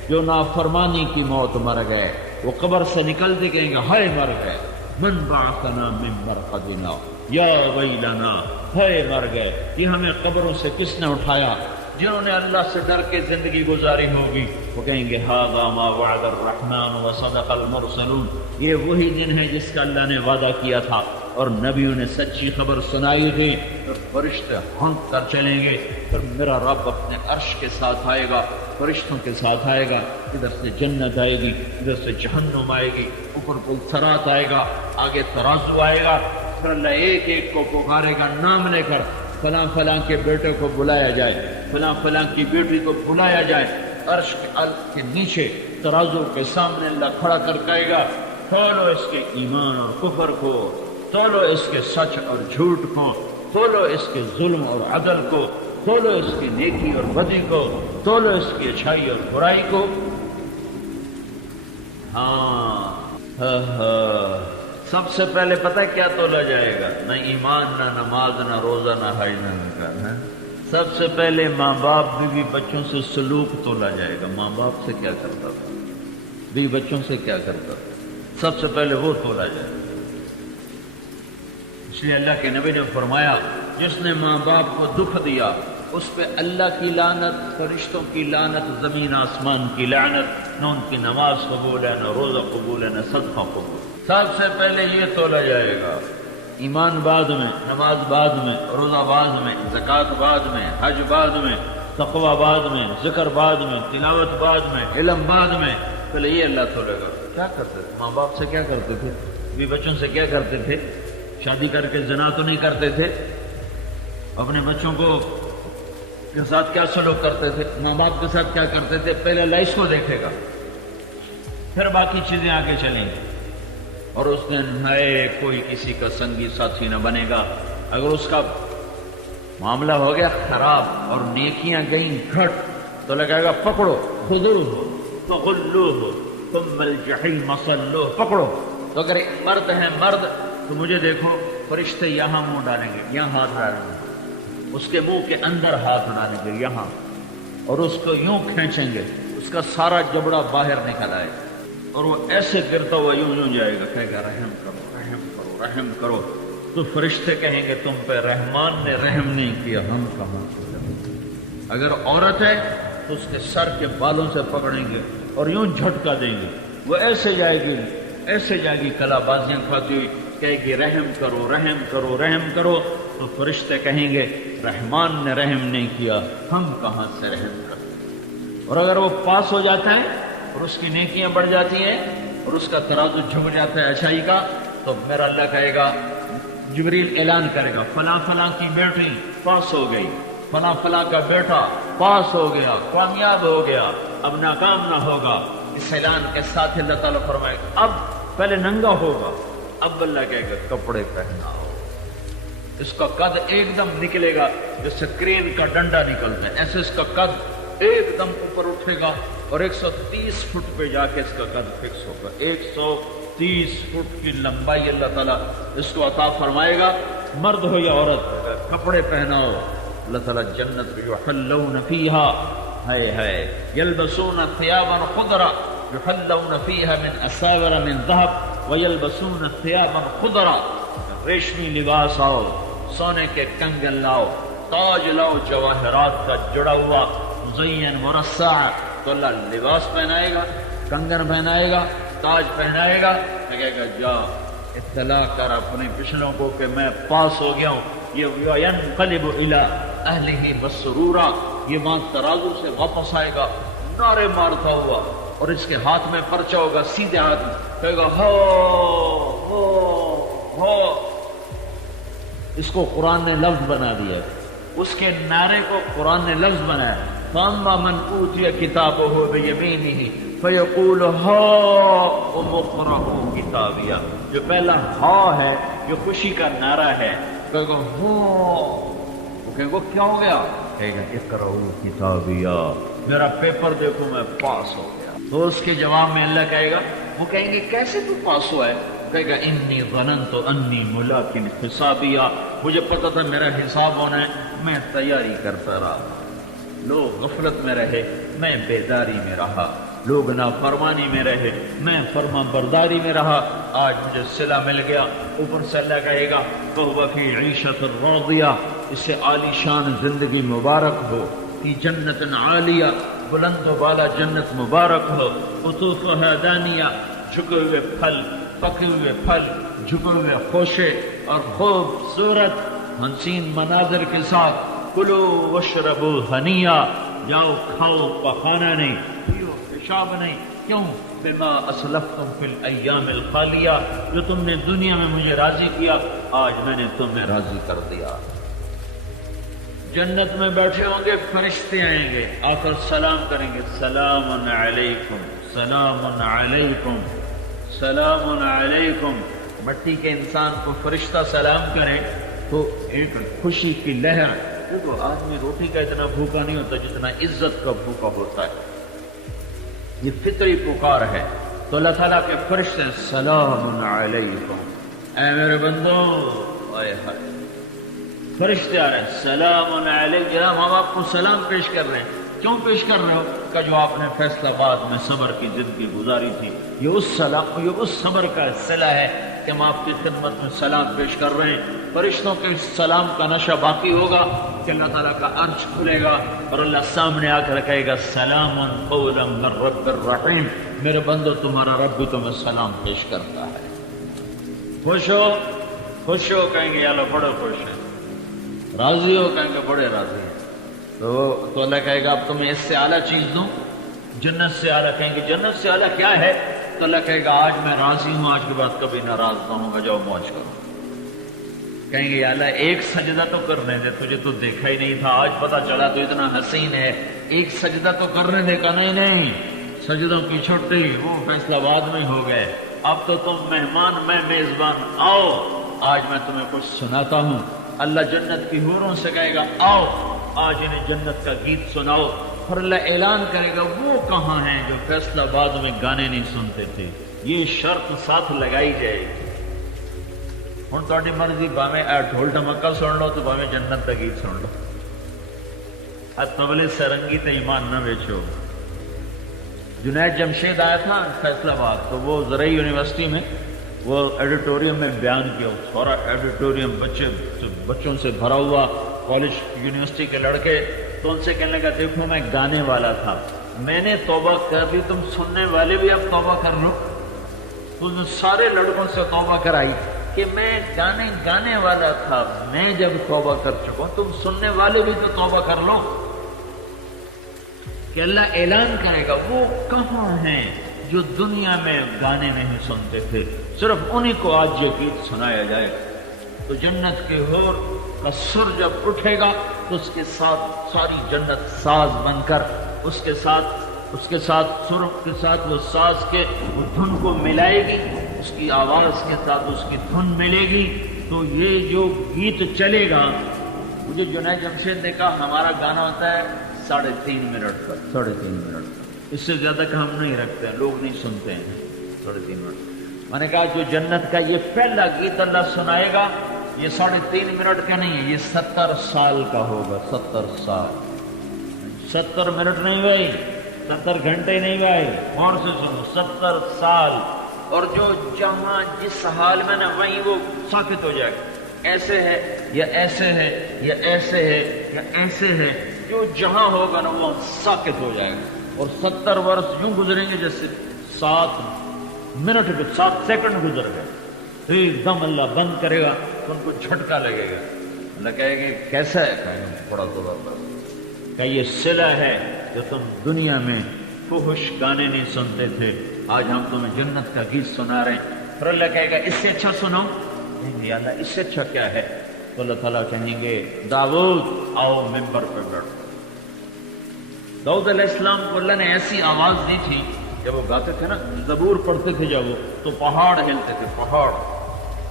جو نافرمانی کی موت مر گئے. وہ قبر سے نکلتے کہیں گے ہائے مر گئے، من بعثنا من مرقدنا یا ویلنا، ہے مر گئے، یہ ہمیں قبروں سے کس نے اٹھایا؟ جنہوں نے اللہ سے ڈر کے زندگی گزاری ہوگی وہ کہیں گے ھذا ما وعد الرحمن وصدق المرسلون، یہ وہی دن ہے جس کا اللہ نے وعدہ کیا تھا اور نبیوں نے سچی خبر سنائی تھی۔ پھر فرشتے ہنک کر چلیں گے، پھر میرا رب اپنے عرش کے ساتھ آئے گا، فرشتوں کے ساتھ آئے گا، ادھر سے جنت آئے گی، ادھر سے جہنم آئے گی، اوپر پلسرات آئے گا، آگے ترازو آئے گا، پھر اللہ ایک ایک کو پکارے گا نام لے کر، فلاں فلاں کے بیٹے کو بلایا جائے، فلاں فلاں کی بیٹی کو بلایا جائے، عرش کے نیچے ترازو کے سامنے اللہ کھڑا کر کہے گا تولو اس کے ایمان اور کفر کو، تولو اس کے سچ اور جھوٹ کو، تولو اس کے ظلم اور عدل کو، تولو اس کی نیکی اور بدی کو، تولو اس کی اچھائی اور برائی کو۔ سب سے پہلے پتہ کیا تولا جائے گا؟ نہ ایمان، نہ نماز، نہ روزہ، نہ حج، نہ نکاح۔ سب سے پہلے ماں باپ بیوی بچوں سے سلوک تولا جائے گا، ماں باپ سے کیا کرتا تھا، بیوی بچوں سے کیا کرتا تھا، سب سے پہلے وہ تولا جائے گا۔ اس لیے اللہ کے نبی نے فرمایا جس نے ماں باپ کو دکھ دیا اس پہ اللہ کی لعنت، فرشتوں کی لعنت، زمین آسمان کی لعنت، نہ ان کی نماز قبول ہے، نہ روزہ قبول ہے، نہ صدقہ قبول۔ سب سے پہلے یہ تولا جائے گا، ایمان بعد میں، نماز بعد میں، روزہ بعد میں، زکوٰۃ بعد میں، حج بعد میں، تقویٰ بعد میں، ذکر بعد میں، تلاوت بعد میں، علم بعد میں، پہلے یہ اللہ تولے گا۔ کیا کرتے تھے ماں باپ سے؟ کیا کرتے تھے بیوی بچوں سے؟ کیا کرتے تھے؟ شادی کر کے زنا تو نہیں کرتے تھے؟ اپنے بچوں کو کے ساتھ کیا سلوک کرتے تھے؟ ماں باپ کے ساتھ کیا کرتے تھے؟ پہلے اللہ اس کو دیکھے گا، پھر باقی چیزیں آگے چلیں گی۔ اور اس دن ہے کوئی کسی کا سنگی ساتھی نہ بنے گا۔ اگر اس کا معاملہ ہو گیا خراب اور نیکیاں گئیں گھٹ تو لگائے گا پکڑو، خذوہ فغلوہ ثم الجحیم صلوہ، پکڑو۔ تو اگر مرد ہے مرد تو مجھے دیکھو، فرشتے یہاں منہ ڈالیں گے، یہاں ہاتھ ڈالیں گے، اس کے منہ کے اندر ہاتھ ڈالیں گے یہاں، اور اس کو یوں کھینچیں گے، اس کا سارا جبڑا باہر نکل آئے اور وہ ایسے گرتا ہوا یوں یوں جائے گا، کہے گا رحم کرو رحم کرو رحم کرو۔ تو فرشتے کہیں گے تم پہ رحمان نے رحم نہیں کیا، ہم کہاں سے کریں؟ اگر عورت ہے تو اس کے سر کے بالوں سے پکڑیں گے اور یوں جھٹکا دیں گے، وہ ایسے جائے گی کلا بازیاں کھاتی ہوئی، کہے گی رحم کرو رحم کرو رحم کرو۔ تو فرشتے کہیں گے رحمان نے رحم نہیں کیا، ہم کہاں سے رحم کریں؟ اور اگر وہ پاس ہو جاتا ہے اور اس کی نیکیاں بڑھ جاتی ہیں اور اس کا ترازو جھک جاتا ہے اچھائی کا، تو میرا اللہ کہے گا، جبریل اعلان کرے گا فلاں فلاں کی بیٹی پاس ہو گئی، فلاں فلاں کا بیٹا پاس ہو گیا، کامیاب ہو گیا، اب ناکام نہ ہوگا۔ اس اعلان کے ساتھ اللہ تعالیٰ فرمائے گا اب پہلے ننگا ہوگا، اب اللہ کہے گا کپڑے پہناؤ۔ اس کا قد ایک دم نکلے گا جیسے کرین کا ڈنڈا نکلتا ہے، ایسے اس کا قد ایک دم اوپر اٹھے گا اور 130 فٹ پہ جا کے اس کا قد فکس ہوگا۔ 130 فٹ کی لمبائی اللہ تعالیٰ اس کو عطا فرمائے گا، مرد ہو یا عورت، کپڑے پہناؤ۔ اللہ تعالیٰ جنت یحلون فیہا ہے یلبسون ثیابا خضرا یحلون فیہا من اساور من ذہب ویلبسون ثیابا خضرا، ریشمی لباس آؤ، سونے کے کنگن لاؤ، تاج لاؤ جواہرات کا جڑا ہوا، مزین مرصع، تو اللہ لباس پہنائے گا، کنگن پہنائے گا، تاج پہنائے گا، کہے گا جا اطلاع کر اپنے پچھلوں کو کہ میں پاس ہو گیا ہوں۔ یہ ينقلب الى اہلہ مسرورا، یہ ماں ترازو سے واپس آئے گا نعرے مارتا ہوا، اور اس کے ہاتھ میں پرچہ ہوگا سیدھے ہاتھ میں، کہے گا ہو ہو ہو۔ اس کو قرآن نے لفظ بنا دیا، اس کے نعرے کو قرآن نے لفظ بنایا، فَأَمَّا مَنْ أُوتِيَ كِتَابَهُ بِيَمِينِهِ فَيَقُولُ هَاؤُمُ اقْرَءُوا كِتَابِيَهْ، جو پہلا ہا ہے جو خوشی کا نعرہ ہے، کہے گا ہو، کہے گا کیا ہو گیا؟ کہے گا اقرؤوا کتابیہ، میرا پیپر دیکھو میں پاس ہو گیا۔ تو اس کے جواب میں اللہ کہے گا، وہ کہیں گے کیسے تو پاس ہوا ہے؟ کہے گا انی ظننت انی ملاق حسابیہ، مجھے پتا تھا میرا حساب ہونا ہے، میں تیاری کرتا رہا، لوگ غفلت میں رہے، میں بیداری میں رہا، لوگ نافرمانی میں رہے، میں فرما برداری میں رہا، آج مجھے صلہ مل گیا۔ اوپر سے اللہ کہے گا فَهُوَ فِي عِيشَةٍ راضیہ، اسے عالی شان زندگی مبارک ہو، فی جنت عالیہ، بلند و بالا جنت مبارک ہو، قطوفها دانیہ، جھکے ہوئے پھل، پکے ہوئے پھل، جھکے ہوئے خوشے اور خوبصورت حسین مناظر کے ساتھ۔ کلو واشربو ہنیا، جاؤ کھاؤ پخانا نہیں، پیو پیشاب نہیں، کیوں؟ بما اسلفتم فی الایام الخالیہ، جو تم نے دنیا میں مجھے راضی کیا آج میں نے تمہیں راضی کر دیا۔ جنت میں بیٹھے ہوں گے، فرشتے آئیں گے، آ کر سلام کریں گے، سلام علیکم سلام علیکم سلام علیکم۔ مٹی کے انسان کو فرشتہ سلام کرے تو ایک خوشی کی لہر، دیکھو آدمی روٹی کا اتنا بھوکا نہیں ہوتا جتنا عزت کا بھوکا ہوتا ہے، یہ فطری پکار ہے۔ تو اللہ تعالیٰ کے فرشتے سلام علیکم، اے میرے بندو، آئے ہائے فرشتے آ رہے ہیں، سلام علیکم، جناب ہم آپ کو سلام پیش کر رہے ہیں۔ کیوں پیش کر رہے ہو؟ کہ جو آپ نے فیصل آباد میں صبر کی زندگی گزاری تھی، یہ اس سلام، یہ اس صبر کا صلہ ہے کہ ہم آپ کی خدمت میں سلام پیش کر رہے ہیں۔ فرشتوں کے سلام کا نشہ باقی ہوگا کہ اللہ تعالیٰ کا عرش کھلے گا اور اللہ سامنے آ کر کہے گا سلام قولا من رب الرحیم، میرے بندو تمہارا رب بھی تمہیں سلام پیش کرتا ہے۔ خوش ہو، خوش ہو، کہیں گے یا اللہ بڑے خوش ہیں، راضی ہو، کہیں گے بڑے راضی ہیں۔ تو اللہ کہے گا اب تمہیں اس سے اعلیٰ چیز دوں، جنت سے اعلیٰ، کہیں گے جنت سے اعلیٰ کیا ہے؟ تو اللہ کہے گا آج میں راضی ہوں، آج کے بعد کبھی ناراض نہ ہوں گا، جاؤ موج کرو۔ کہیں گے یا اللہ ایک سجدہ تو کرنے دے، تجھے تو دیکھا ہی نہیں تھا، آج پتہ چلا تو اتنا حسین ہے، ایک سجدہ تو کرنے دے۔ کا نہیں نہیں، سجدوں کی چھٹی وہ فیصلہ آباد میں ہو گئے، اب تو تم مہمان میں میزبان، آؤ آج میں تمہیں کچھ سناتا ہوں۔ اللہ جنت کی حوروں سے کہے گا آؤ آج انہیں جنت کا گیت سناؤ، اور اللہ اعلان کرے گا وہ کہاں ہیں جو فیصلہ آباد میں گانے نہیں سنتے تھے، یہ شرط ساتھ لگائی جائے گی۔ ہوں تاری مرضی، باویں ڈھول ڈھمکا سن لو تو باویں جنت کا گیت سن لو، تبلے سرنگی تے ایمان نہ بیچو۔ جنید جمشید آیا تھا فیصلہ آباد، تو وہ زرعی یونیورسٹی میں وہ ایڈیٹوریم میں بیان کیا، سارا ایڈیٹوریم بچوں سے بھرا ہوا، کالج یونیورسٹی کے لڑکے، تو ان سے کہنے لگا دیکھو میں گانے والا تھا، میں نے توبہ کر لی، تم سننے والے بھی اب توبہ کر لو۔ تو سارے لڑکوں سے توبہ کرائی کہ میں گانے والا تھا، میں جب توبہ کر چکا ہوں تم سننے والے بھی تو توبہ کر لو۔ کہ اللہ اعلان کرے گا وہ کہاں ہیں جو دنیا میں گانے نہیں سنتے تھے، صرف انہی کو آج یہ گیت سنایا جائے گا۔ تو جنت کے حور کا سر جب اٹھے گا تو اس کے ساتھ ساری جنت ساز بن کر اس کے ساتھ سر کے ساتھ وہ ساز کے وہ دھن کو ملائے گی، اس کی آواز کے ساتھ اس کی دھن ملے گی، تو یہ جو گیت چلے گا، مجھے جنید جمشید نے کہا ہمارا گانا ہوتا ہے 3.5 منٹ کا، 3.5 منٹ کا، اس سے زیادہ کا ہم نہیں رکھتے ہیں، لوگ نہیں سنتے ہیں 3.5 منٹ۔ میں نے کہا جو جنت کا یہ پہلا گیت اللہ سنائے گا یہ 3.5 منٹ کا نہیں ہے، یہ 70 سال کا ہوگا، 70 سال، 70 منٹ نہیں بھائی، 70 گھنٹے نہیں بھائی، اور سے سنو، 70 سال۔ اور جو جہاں جس حال میں نا وہیں وہ ثابت ہو جائے گا، ایسے ہے یا ایسے ہے یا ایسے ہے یا ایسے ہے، جو جہاں ہوگا نا وہ ساکت ہو جائے گا۔ اور 70 برس یوں گزریں گے جیسے 7 منٹ کے 7 سیکنڈ گزر گئے، ایک دم اللہ بند کرے گا تو ان کو جھٹکا لگے گا، اللہ کہے گا کیسا ہے؟ کہیں گے بڑا زبردست، کہ یہ صلہ ہے جو تم دنیا میں فحش گانے نہیں سنتے تھے، آج ہم تمہیں جنت کا گیت سنا رہے ہیں۔ پھر اللہ کہے گا اس سے اچھا سنو، کہیں گے یا اللہ اس سے اچھا کیا ہے؟ تو اللہ تعالیٰ کہیں گے داؤد آؤ ممبر پہ بیٹھو۔ داؤد علیہ السلام کو اللہ نے ایسی آواز دی تھی، جب وہ گاتے تھے نا، زبور پڑھتے تھے جب وہ، تو پہاڑ ہلتے تھے، پہاڑ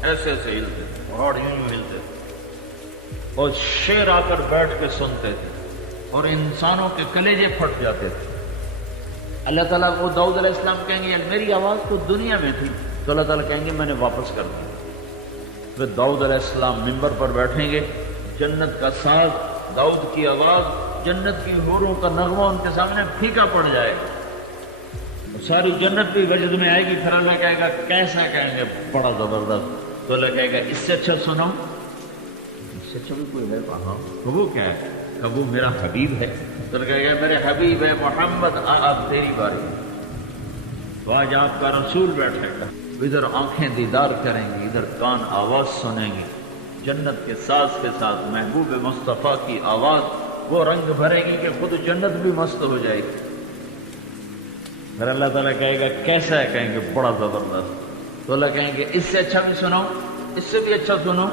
ایسے ایسے ہلتے تھے، پہاڑ یوں یوں ہلتے تھے، اور شیر آ کر بیٹھ کے سنتے تھے، اور انسانوں کے کلیجے پھٹ جاتے تھے۔ اللہ تعالیٰ وہ داؤد علیہ السلام کہیں گے میری آواز تو دنیا میں تھی، تو اللہ تعالیٰ کہیں گے میں نے واپس کر دی۔ پھر داؤد علیہ السلام ممبر پر بیٹھیں گے، جنت کا ساز، داؤد کی آواز، جنت کی حوروں کا نغمہ ان کے سامنے پھیکا پڑ جائے گا، ساری جنت بھی وجد میں آئے گی، پھر اللہ کہے گا کیسا؟ کہیں گے بڑا زبردست۔ تو اللہ کہے گا اس سے اچھا سنو، اس سے اچھا بھی کوئی ہے؟ ہاں۔ تو وہ کیا ہے؟ کہ وہ میرا حبیب ہے۔ تو اللہ کہے گا میرے حبیب ہے محمد، اب تیری باری۔ تو آج آپ کا رسول بیٹھے گا، ادھر آنکھیں دیدار کریں گی، ادھر کان آواز سنیں گی، جنت کے ساز کے ساتھ محبوب مصطفیٰ کی آواز وہ رنگ بھرے گی کہ خود جنت بھی مست ہو جائے گی۔ پھر اللہ تعالیٰ کہے گا کیسا ہے؟ کہیں گے بڑا زبردست۔ تو اللہ کہیں گے اس سے اچھا بھی سنو، اس سے بھی اچھا سنو۔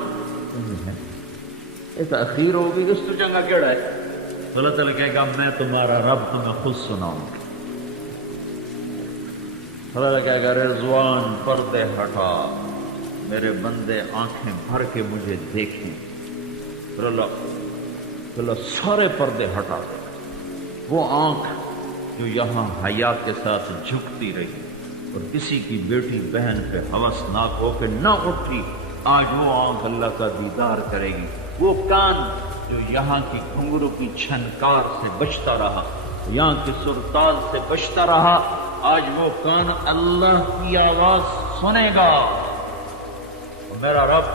یہ تاخیر ہوگی، اس تو چنگا کیڑا ہے؟ تو اللہ تعالیٰ کہے گا میں تمہارا رب تمہیں خود سناؤں گا۔ اللہ کہے گا رضوان پردے ہٹا، میرے بندے آنکھیں بھر کے مجھے دیکھیں۔ پھر اللہ سارے پردے ہٹا دے۔ وہ آنکھ جو یہاں حیا کے ساتھ جھکتی رہی اور کسی کی بیٹی بہن پہ ہوسناک ہو کے نہ اٹھی، آج وہ آنکھ اللہ کا دیدار کرے گی۔ وہ کان جو یہاں کی گھنگرو کی چھنکار سے بچتا رہا، یہاں کی سرتاز سے بچتا رہا، آج وہ کان اللہ کی آواز سنے گا۔ اور میرا رب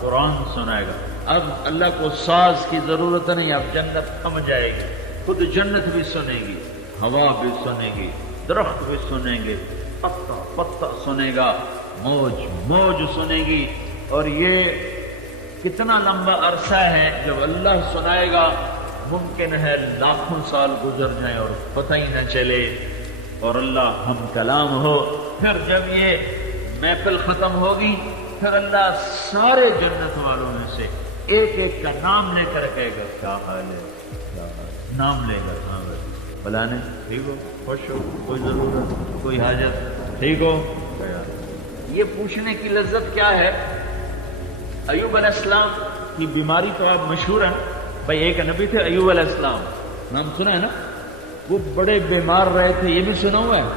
قرآن سنائے گا۔ اب اللہ کو ساز کی ضرورت نہیں، اب جنت تھم جائے گی، خود جنت بھی سنے گی، ہوا بھی سنے گی، درخت بھی سنیں گے، پتا پتا سنے گا، موج موج سنے گی۔ اور یہ کتنا لمبا عرصہ ہے جب اللہ سنائے گا، ممکن ہے لاکھوں سال گزر جائیں اور پتہ ہی نہ چلے اور اللہ ہم کلام ہو۔ پھر جب یہ محفل ختم ہوگی، پھر اللہ سارے جنت والوں میں سے ایک ایک کا نام لے کر کہے گا کیا حال ہے، کیا حال ہے؟ نام لے گا، ہاں بھائی فلانے ٹھیک ہو، خوش ہو، کوئی ضرورت، کوئی حاجت، ٹھیک ہو؟ یہ پوچھنے کی لذت کیا ہے؟ ایوب علیہ السلام کی بیماری تو آپ مشہور ہیں بھائی، ایک نبی تھے ایوب علیہ السلام، نام سنا ہے نا؟ وہ بڑے بیمار رہے تھے، یہ بھی سنا ہوا ہے؟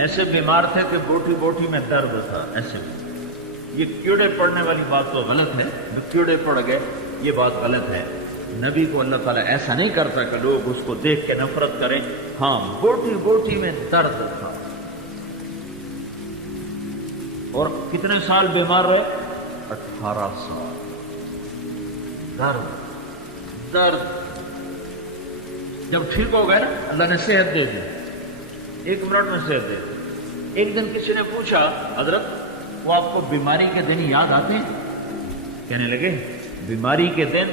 ایسے بیمار تھے کہ بوٹی بوٹی میں درد تھا، ایسے۔ یہ کیڑے پڑنے والی بات تو غلط ہے، کیڑے پڑ گئے یہ بات غلط ہے۔ نبی کو اللہ تعالیٰ ایسا نہیں کرتا کہ لوگ اس کو دیکھ کے نفرت کریں۔ ہاں، بوٹی بوٹی میں درد تھا۔ اور کتنے سال بیمار رہے؟ 18 سال۔ درد درد، جب ٹھیک ہو گئے نا، اللہ نے صحت دے دی، 1 منٹ میں صحت دے دی۔ ایک دن کسی نے پوچھا حضرت وہ آپ کو بیماری کے دن یاد آتے ہیں؟ کہنے لگے بیماری کے دن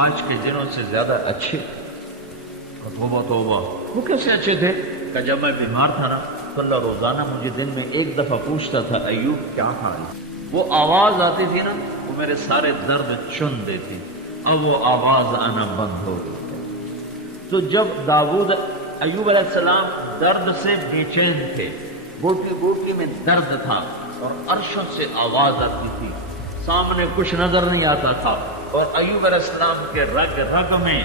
آج کے دنوں سے زیادہ اچھے۔ توبہ توبہ، وہ کیسے اچھے تھے؟ کہ جب میں بیمار تھا نا تو اللہ روزانہ مجھے دن میں 1 دفعہ پوچھتا تھا ایوب کیا تھا؟ وہ آواز آتی تھی نا، وہ میرے سارے درد چن دیتی۔ اب وہ آواز آنا بند ہو گئی۔ تو جب داؤد ایوب علیہ السلام درد سے بے چین تھے، بوٹی بوٹی میں درد تھا اور عرشوں سے آواز آتی تھی، سامنے کچھ نظر نہیں آتا تھا، اور ایوب علیہ السلام کے رگ رگ میں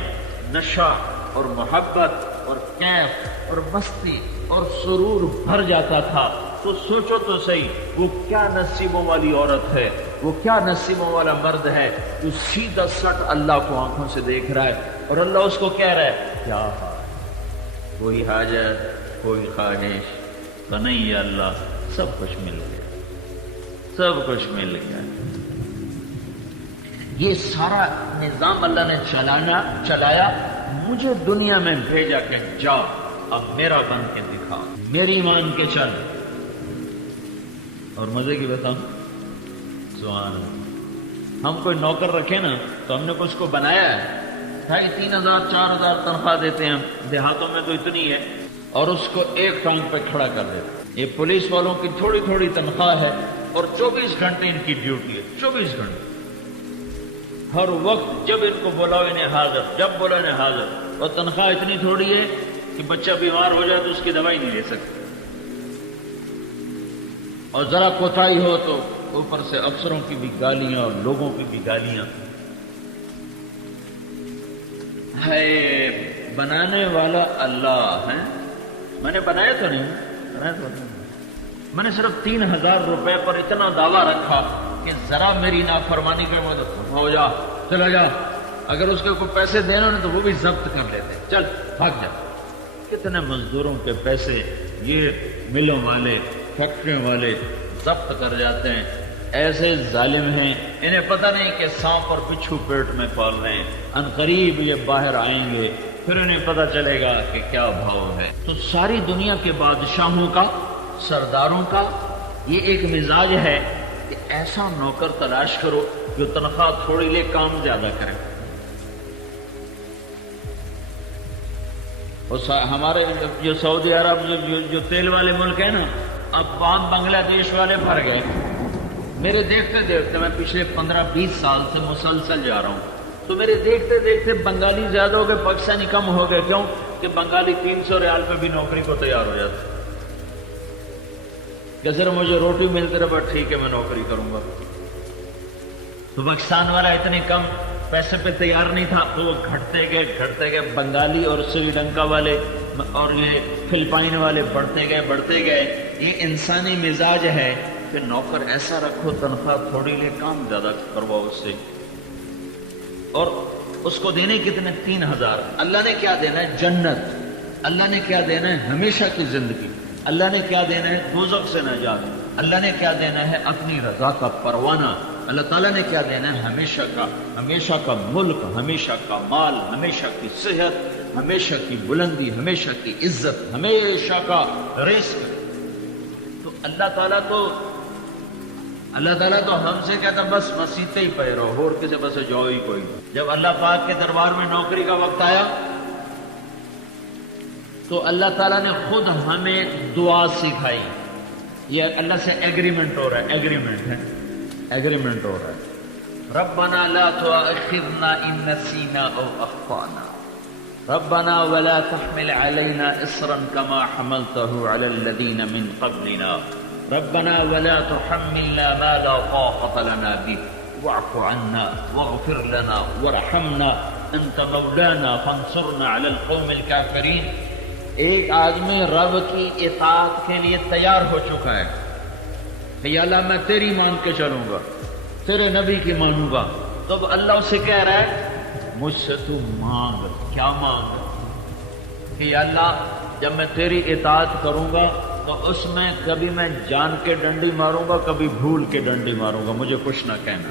نشہ اور محبت اور کیف اور مستی اور سرور بھر جاتا تھا۔ تو سوچو تو صحیح، وہ کیا نصیبوں والی عورت ہے، وہ کیا نصیبوں والا مرد ہے جو سیدھا سٹ اللہ کو آنکھوں سے دیکھ رہا ہے اور اللہ اس کو کہہ رہا ہے کیا حال، کوئی حاجت، کوئی خواہش تو نہیں ہے اللہ، سب کچھ مل گیا، سب کچھ مل گیا۔ یہ سارا نظام اللہ نے چلایا، مجھے دنیا میں بھیجا کہ جاؤ اب میرا بن کے دکھا، میری مان کے چل۔ اور مزے کی بتاؤں، سبحان اللہ، ہم کوئی نوکر رکھے نا تو ہم نے اس کو بنایا ہے، 3,500 4,000 تنخواہ دیتے ہیں، دیہاتوں میں تو اتنی ہے، اور اس کو ایک ٹانگ پہ کھڑا کر دیتے۔ یہ پولیس والوں کی تھوڑی تھوڑی تنخواہ ہے اور 24 گھنٹے ان کی ڈیوٹی ہے، 24 گھنٹے ہر وقت، جب ان کو بلاؤ انہیں حاضر، جب بولا انہیں حاضر۔ اور تنخواہ اتنی تھوڑی ہے کہ بچہ بیمار ہو جائے تو اس کی دوائی نہیں لے سکتے، اور ذرا کوتاہی ہو تو اوپر سے افسروں کی بھی گالیاں اور لوگوں کی بھی گالیاں۔ ہے بنانے والا اللہ ہے، میں نے بنایا تو نہیں، میں نے صرف 3,000 روپے پر اتنا دعویٰ رکھا کہ ذرا میری نافرمانی کا مدد ہو جا، چلا جا، اگر اس کے کوئی پیسے دینا نہیں تو وہ بھی ضبط کر لیتے، چل بھاگ جا۔ کتنے مزدوروں کے پیسے یہ ملوں والے فیکٹریوں والے ضبط کر جاتے ہیں. ایسے ظالم ہیں انہیں پتہ نہیں کہ سانپ اور بچھو پیٹ میں پال رہے ہیں. ان قریب یہ باہر آئیں گے پھر انہیں پتہ چلے گا کہ کیا بھاؤ ہے. تو ساری دنیا کے بادشاہوں کا سرداروں کا یہ ایک مزاج ہے کہ ایسا نوکر تلاش کرو جو تنخواہ تھوڑی لے کام زیادہ کرے. ہمارے جو سعودی عرب جو تیل والے ملک ہیں نا، اب بعد بنگلہ دیش والے بھر گئے. میرے دیکھتے دیکھتے میں پچھلے 15-20 سال سے مسلسل جا رہا ہوں تو میرے دیکھتے دیکھتے بنگالی زیادہ ہو گئے، پاکستانی کم ہو گئے. کیوں کہ بنگالی 300 ریال پہ بھی نوکری کو تیار ہو جاتا. کہ صرف مجھے روٹی ملتی رہے بس ٹھیک ہے میں نوکری کروں گا. تو پاکستان والا اتنے کم پیسے پہ تیار نہیں تھا تو وہ گھٹتے گئے. بنگالی اور سری لنکا والے اور یہ فلپائن والے بڑھتے گئے. یہ انسانی مزاج ہے کہ نوکر ایسا رکھو تنخواہ تھوڑی لے کام زیادہ کرواؤ اس سے. اور اس کو دینے کتنے 3000. اللہ نے کیا دینا ہے؟ جنت. اللہ نے کیا دینا ہے؟ ہمیشہ کی زندگی. اللہ نے کیا دینا ہے؟ دوزخ سے نجات. اللہ نے کیا دینا ہے؟ اپنی رضا کا پروانہ. اللہ تعالیٰ نے کیا دینا ہے؟ ہمیشہ کا ملک، ہمیشہ کا مال، ہمیشہ کی صحت، ہمیشہ کی بلندی، ہمیشہ کی عزت، ہمیشہ کا رزق. تو اللہ تعالیٰ تو ہم سے کہتا بس مسیطے ہی پہ رہو اور کسی بس جاؤ ہی کوئی. جب اللہ پاک کے دربار میں نوکری کا وقت آیا تو اللہ تعالیٰ نے خود ہمیں دعا سکھائی. یہ اللہ سے ایگریمنٹ ہو رہا ہے، ایگریمنٹ ہو رہا ہے. ربنا لا تؤاخذنا ان نسینا او اخطانا ربنا ولا تحمل علينا اصرا كما حملته على الذين من قبلنا ربنا ولا تحملنا ما لا طاقة لنا به واعف عنا واغفر لنا وارحمنا انت مولانا فانصرنا على القوم الكافرين. ایک آدمی رب کی اطاعت کے لیے تیار ہو چکا ہے کہ یا اللہ میں تیری مان کے چلوں گا، تیرے نبی کی مانوں گا. تو اب اللہ اسے کہہ رہا ہے مجھ سے تو مانگ. کیا مانگ؟ کہ یا اللہ جب میں تیری اطاعت کروں گا تو اس میں کبھی میں جان کے ڈنڈی ماروں گا، کبھی بھول کے ڈنڈی ماروں گا، مجھے کچھ نہ کہنا.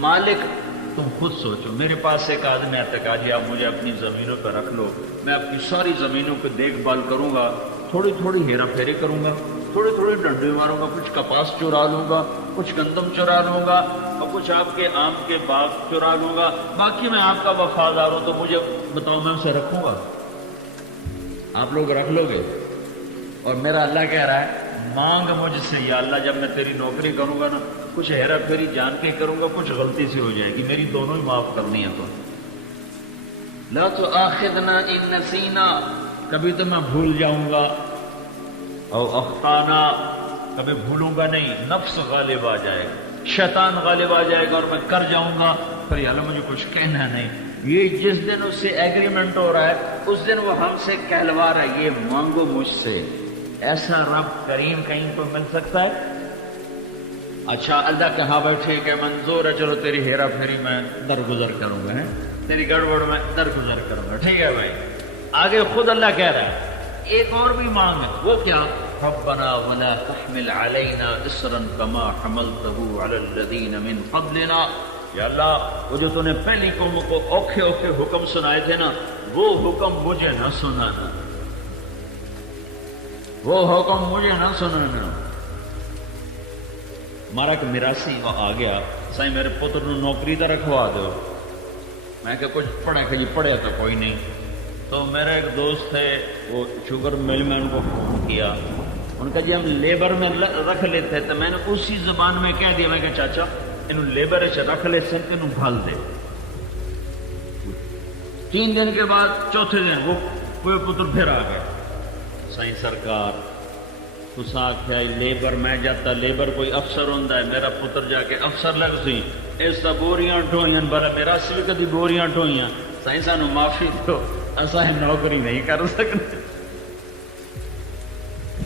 مالک تم خود سوچو. میرے پاس ایک آدمی آتا ہے کہ جی آپ مجھے اپنی زمینوں پہ رکھ لو، میں اپنی ساری زمینوں پہ دیکھ بھال کروں گا، تھوڑی تھوڑی ہیرا پھیری کروں گا، تھوڑی تھوڑی ڈنڈی ماروں گا، کچھ کپاس چرا لوں گا، کچھ گندم چرا لوں گا اور کچھ آپ کے آم کے باغ چرا لوں گا، باقی میں آپ کا وفادار ہوں. تو مجھے بتاؤ میں اسے رکھوں گا؟ آپ لوگ رکھ لو گے؟ اور میرا اللہ کہہ رہا ہے مانگ مجھ سے یا اللہ جب میں تیری نوکری کروں گا نا کچھ ہیرا پھیری جان کے کروں گا، کچھ غلطی سے ہو جائے گی، میری دونوں ہی معاف کرنی ہے. تو لا تؤاخذنا ان نسینا، کبھی تو میں بھول جاؤں گا، او اخطانا کبھی بھولوں گا نہیں، نفس غالب آ جائے گا، شیطان غالب آ جائے گا اور میں کر جاؤں گا، پھر یا اللہ مجھے کچھ کہنا نہیں. یہ جس دن اس سے ایگریمنٹ ہو رہا ہے اس دن وہ ہم سے کہلوا رہا ہے یہ مانگو مجھ سے. ایسا رب کریم کہیں کو مل سکتا ہے؟ اچھا اللہ کہ ہاں بھائی ٹھیک ہے منظور ہے، چلو تیری ہیرا پھیری میں درگزر کروں گا، تیری گڑبڑ میں درگزر کروں گا، ٹھیک ہے بھائی. آگے خود اللہ کہہ رہا ہے ایک اور بھی مانگ ہے. وہ کیا؟ ربنا ولا تحمل علينا اصرا كما حملته على الذين من قبلنا. یا اللہ وہ جو تو نے پہلی قوموں کو اوکھے حکم سنائے تھے نا وہ حکم مجھے نہ سنانا، وہ حکم مجھے نہ سنانا. ہمارا ایک میراسی آ گیا سائیں میرے پتر نو نوکری تو رکھوا دو. میں کہ کچھ پڑھا کہ جی پڑھیا تو کوئی نہیں. تو میرا ایک دوست تھے وہ شوگر مل میں ان کو فون کیا، ان کا جی ہم لیبر میں رکھ لیتے تو میں نے اسی زبان میں کہہ دیا، میں کہ چاچا انہوں لیبر سے رکھ لے سن انہوں بھال دے. 3 دن کے بعد چوتھے دن وہ کوئی پتر پھر آ گیا، سائیں سرکار تو آخیا لیبر میں جاتا لیبر کوئی افسر ہوتا ہے، میرا پتر جا کے افسر لگ سی اس کا بوریاں ٹوئیاں بلا میرا سی بھی کدی بوریاں ٹوئیاں. سائیں سانو معافی دو اصا نوکری نہیں کر سکتے،